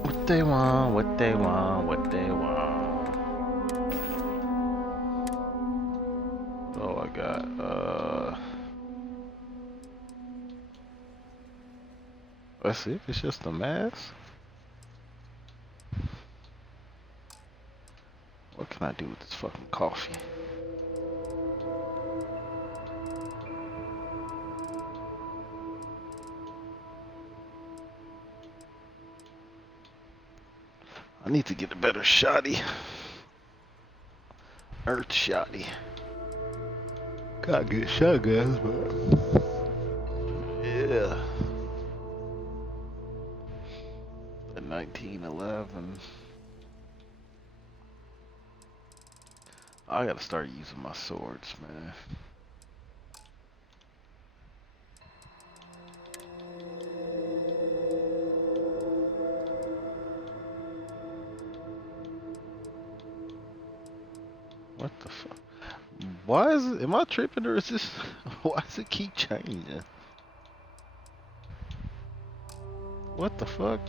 What they want, what they want, what they want. Oh, I got, let's see if it's just a mask. What can I do with this fucking coffee? I need to get a better shotty. Earth shotty. Got good shotguns, but yeah. The 1911. I gotta start using my swords, man. What the fuck? Why is it, am I tripping or is this, why does it keep changing? What the fuck?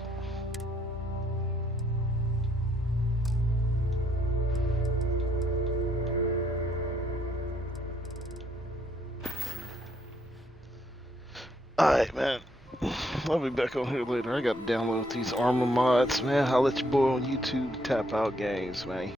Alright, man. I'll be back on here later. I gotta download these armor mods, man. I'll let you boy on YouTube tap out games, man.